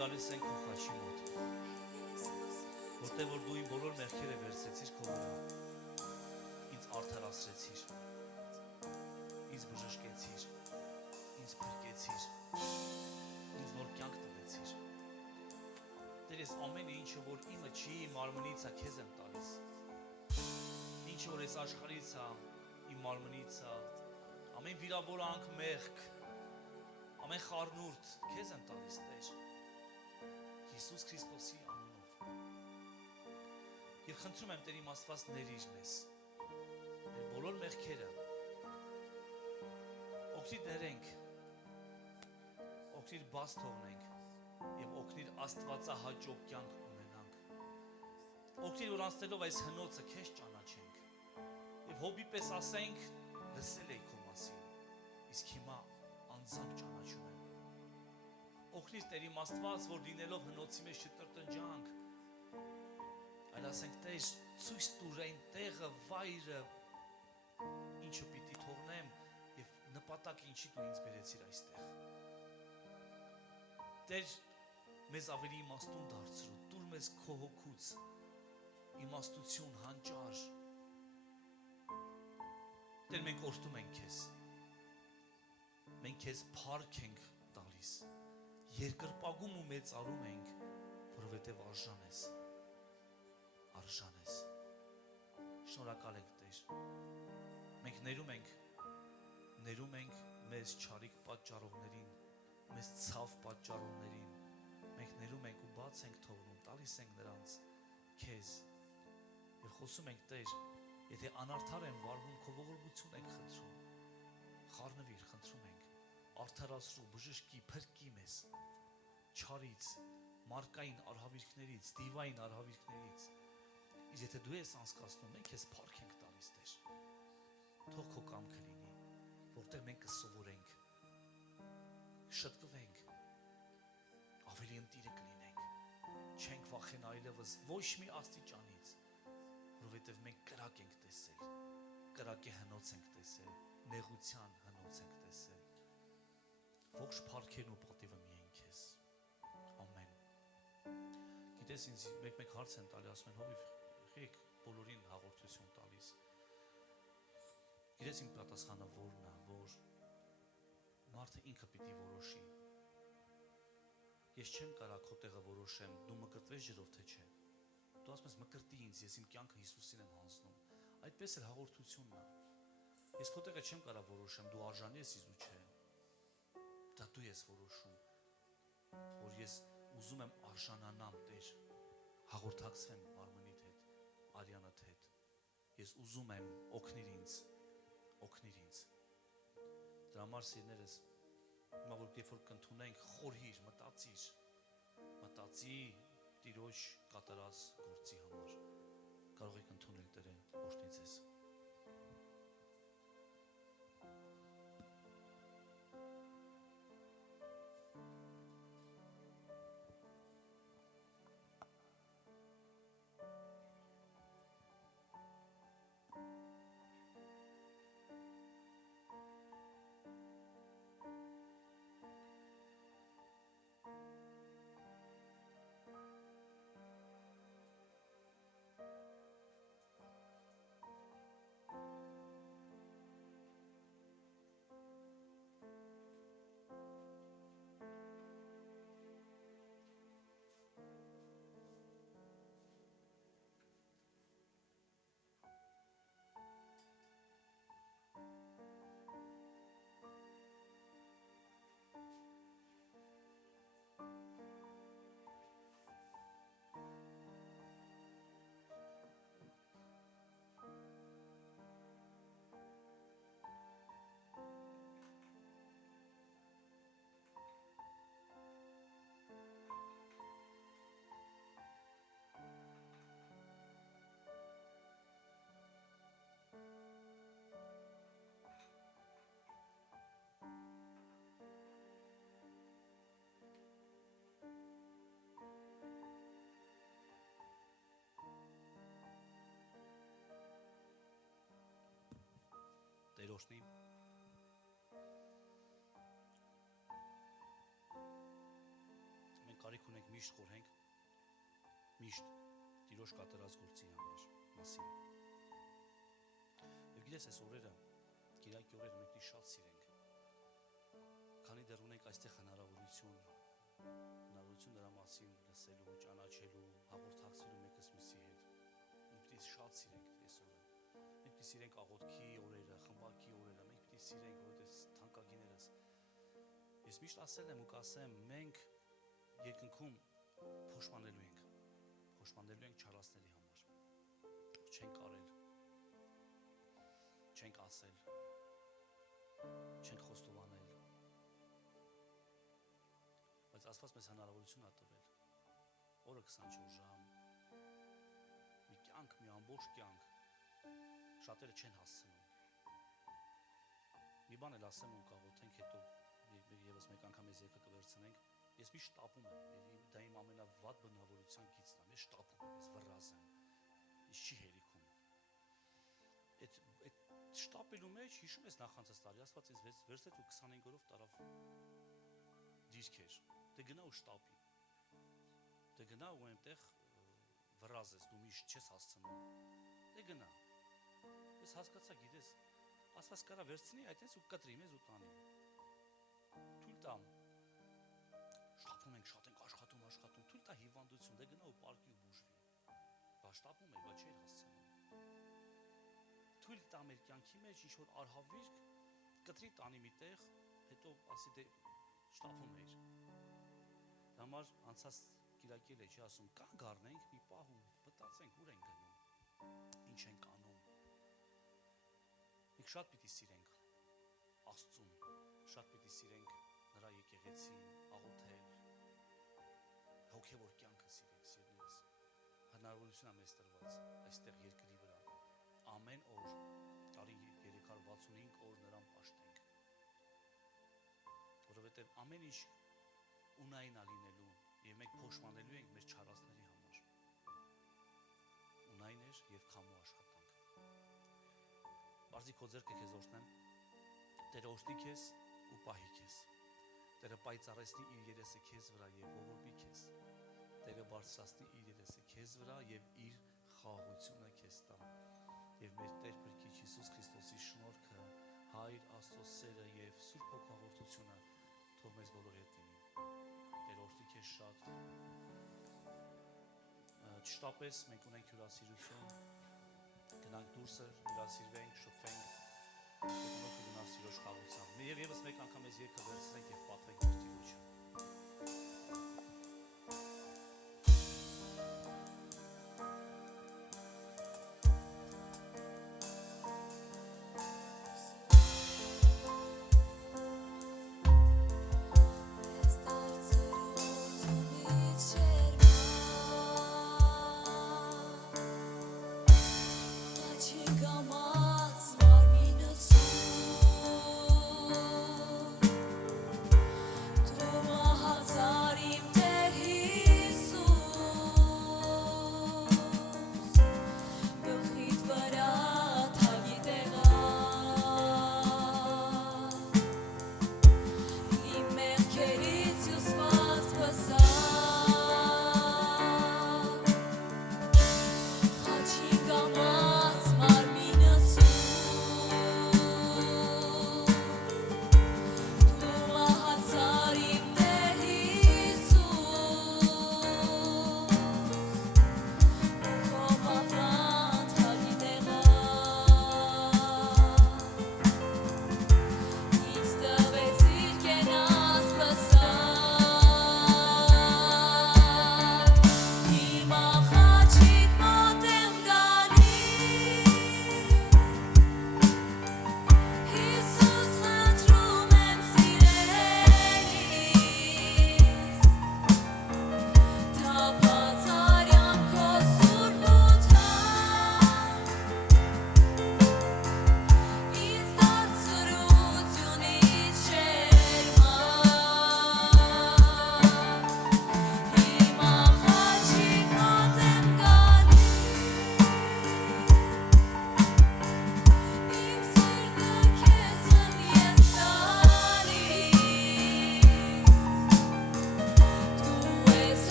Գալիս ենք քո խաչի մոտ, որտեղ որ դու իմ բոլոր մեղքերը վերցրեցիր քո վրա, ինձ արդարացրեցիր, ինձ բժշկեցիր, ինձ փրկեցիր, ինձ նոր կյանք տվեցիր։ Տեր, ես ամեն ինչը որ իմը չի, իմ մարմնից է, քեզ եմ տալիս։ Ինչը որ ես աշխարհից է, իմ մարմնից է, ամեն վիրավորանք, մեղք, ամեն խառնուրդ, քեզ եմ տալիս, Տեր։ Հիսուս Քրիստոսի անունով։ Եվ խնդրում եմ Տեր իմ Աստված ներիր մեզ, մեր բոլոր մեղքերը, օգնիր ներենք, օգնիր բաց թողնենք և օգնիր Աստվածահաճո կյանք ունենանք։ Օգնիր որ անցնելով այս հնոցը քեզ ճանաչենք և հոբի պես ասենք լսել էի քո մասին, իսկ հիմա անձամբ ճանաչում եմ։ Օգնիր Տեր իմ Աստված, որ լինելով հնոցի մեջ չտրտնջանք, այլ ասենք Տեր, ցույց տուր այն տեղը, վայրը, ինչը պիտի թողնեմ և նպատակը ինչի դու ինձ բերեցիր այստեղ։ Տեր, մեզ ավելի իմաստուն դարձրու, տուր մեզ քո հոգուց, իմաստություն, հանճար։ Տեր, մենք օրհնում ենք քեզ, մենք քեզ փառք ենք տալիս, երկրպագում ու մեծարում ենք, որովհետև արժան ես, շնորհակալ ենք Տեր, մենք ներում ենք մեզ չարիք պատճառողներին, մեզ ցավ պատճառողներին, մենք ներում ենք ու բաց ենք թողնում, տալիս ենք նրանց քեզ և խոսում ենք Տեր, եթե անարդար են վարվում, քո ողորմություն ենք խնդրում, խառնվիր, խնդրում ենք, արդարացրու, բժշկի, փրկի մեզ չարից, մարկային արհավիրքներից, դիվային արհավիրքներից, իսկ եթե դու ես անցկացնում, մենք ես փառք ենք տալիս Տեր, թող քո կամքը լինի, որտեղ մենք կսովորենք, շտկվենք, ավելի ընտիրը կլինենք, չենք վախենա այլևս ոչ մի աստիճանից, որովհետև մենք կրակ ենք տեսել, կրակի հնոց ենք տեսել, նեղության հնոց ենք տեսել, Ողջ փառքերն ու պատիվը միայն քեզ։ Ամեն։ Գիտես ինձ մեկ հարց են տալի, ասում են հովիվ, եղեք բոլորին հաղորդություն տալիս։ Գիտես իմ պատասխանը որն է, որ մարդը ինքը պիտի որոշի։ Ես չեմ կարող քո տեղը որոշեմ, դու մկրտվես ջրով թե չէ։ Դու ասում ես մկրտի ինձ, ես իմ կյանքը Հիսուսին եմ հանձնում։ Այդպես էլ հաղորդությունն է։ Ես քո տեղը չեմ կարող որոշեմ, դու արժանի ես իզու չէ։ Դա դու ես որոշում, որ ես ուզում եմ արժանանամ Տեր, հաղորդակցվեմ Արմենիդ հետ, Արիանդ հետ։ Ես ուզում եմ օգնիր ինձ։ Դրա համար սիրներս, հիմա որ երբ որ կընդունենք, խորհիր, մտածի Տիրոջ կատարած գործի համար։ Կարող եք ընդունել Տերը օրհնի ձեզ։ Տեր օրհնի։ Մենք կարիք ունենք միշտ խորհենք, միշտ Տիրոջ կատարած գործի համար մասին։ Եվ գիտես այս օրերը, Կիրակի օրերը մենք շատ սիրենք, քանի դեռ ունենք այստեղ հնարավորություն դրա մասին լսելու, ճանաչելու, հաղորդակցվելու մեկս մյուսի հետ։ Մենք պիտի շատ սիրենք այս օրը։ Մենք պիտի սիրենք աղոթքի օրերը, խմբակի օրերը, մենք պիտի սիրենք, որովհետև թանկագիներս։ Ես միշտ ասել եմ ու կասեմ, մենք երկնքում փոշմանելու ենք չարացների համար։ Չենք արել, չենք ասել, չենք խոստովանել։ Բայց Աստված մեզ հնարավորություն է տվել։ Օրը 24 ժամ, մի ամբողջ կյանք շատերը չեն հասցնում։ Մի բան էլ ասեմ ու կաղոթենք, հետո եւս մեկ անգամ ես եկը կվերցնենք։ Ես միշտ շտապում եմ, դա իմ ամենավատ բնավորության գիծն է, ես շտապում եմ, ես վռազ եմ, ինձ չի հերիքում։ Այդ շտապելու մեջ հիշում ես նախանցած տարի Աստված ինձ վերցրեց ու 25 օրով տարավ դիրքեր։ Դե գնա ու շտապի։ Դե գնա ու այնտեղ վռազ ես, դու միշտ չես հասցնում։ Դե գնա։ Ես հասկացա, գիտես, Աստված կարա վերցնի այդպես ու կտրի մեզ ու տանի։ Թույլ տամ։ Շտապում ենք, շատ ենք աշխատում, թույլ տա հիվանդություն, դե գնա ու պարկի ու բուժվի։ Բա շտապում էր, բա չէր հասցնում։ Թույլ տա մեր կյանքի մեջ ինչ-որ արհավիրք կտրի տանի մի տեղ, հետո ասի դե շտապում էր։ Դա համար անցած Կիրակի էլ չի ասում, կանգ առնենք մի պահ ու մտածենք ուր ենք գնում, ինչ ենք անում։ Մենք շատ պիտի սիրենք Աստծուն, շատ պիտի սիրենք նրա եկեղեցին, աղոթել, հոգևոր կյանքը սիրենք, սիրելիս։ Հնարավորություն է մեզ տրված այստեղ երկրի վրա ամեն օր, տարի 365 օր նրան պաշտենք, որովհետև ամեն ինչ ունային է լինելու և մենք փոշմանելու ենք մեր չարացների համար։ Ունայն էր և քամու աշխատանք։ Բարձի քո ձեռքը քեզ օրհնեմ, Տերը օրհնի քեզ ու պահի քեզ։ Տերը պայծառեցնի իր երեսը քեզ վրա եւ ողորմի քեզ։ Տերը բարձրացնի իր երեսը քեզ վրա եւ իր խաղաղությունը քեզ տա։ Եվ մեր Տեր Փրկիչ Հիսուս Քրիստոսի շնորհքը, Հայր Աստծո սերը եւ Սուրբ Հոգևորությունը թող մեզ բոլորի հետ լինի։ Տեր օրհնի քեզ շատ։ Չշտապես մենք ունենք հյուրասիրություն, գնանք դուրսը, հյուրասիրվենք, շփվենք, գնանք Տիրոջ խաղությամբ։ Եվ եւս մեկ անգամ ես երգը վերցնենք եւ պատվենք մեր Տիրոջը։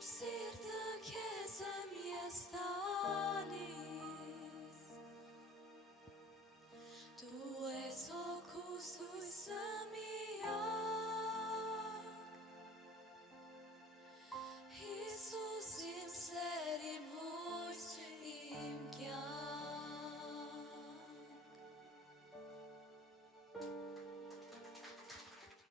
Սիրտը քեզ եմ ես տալիս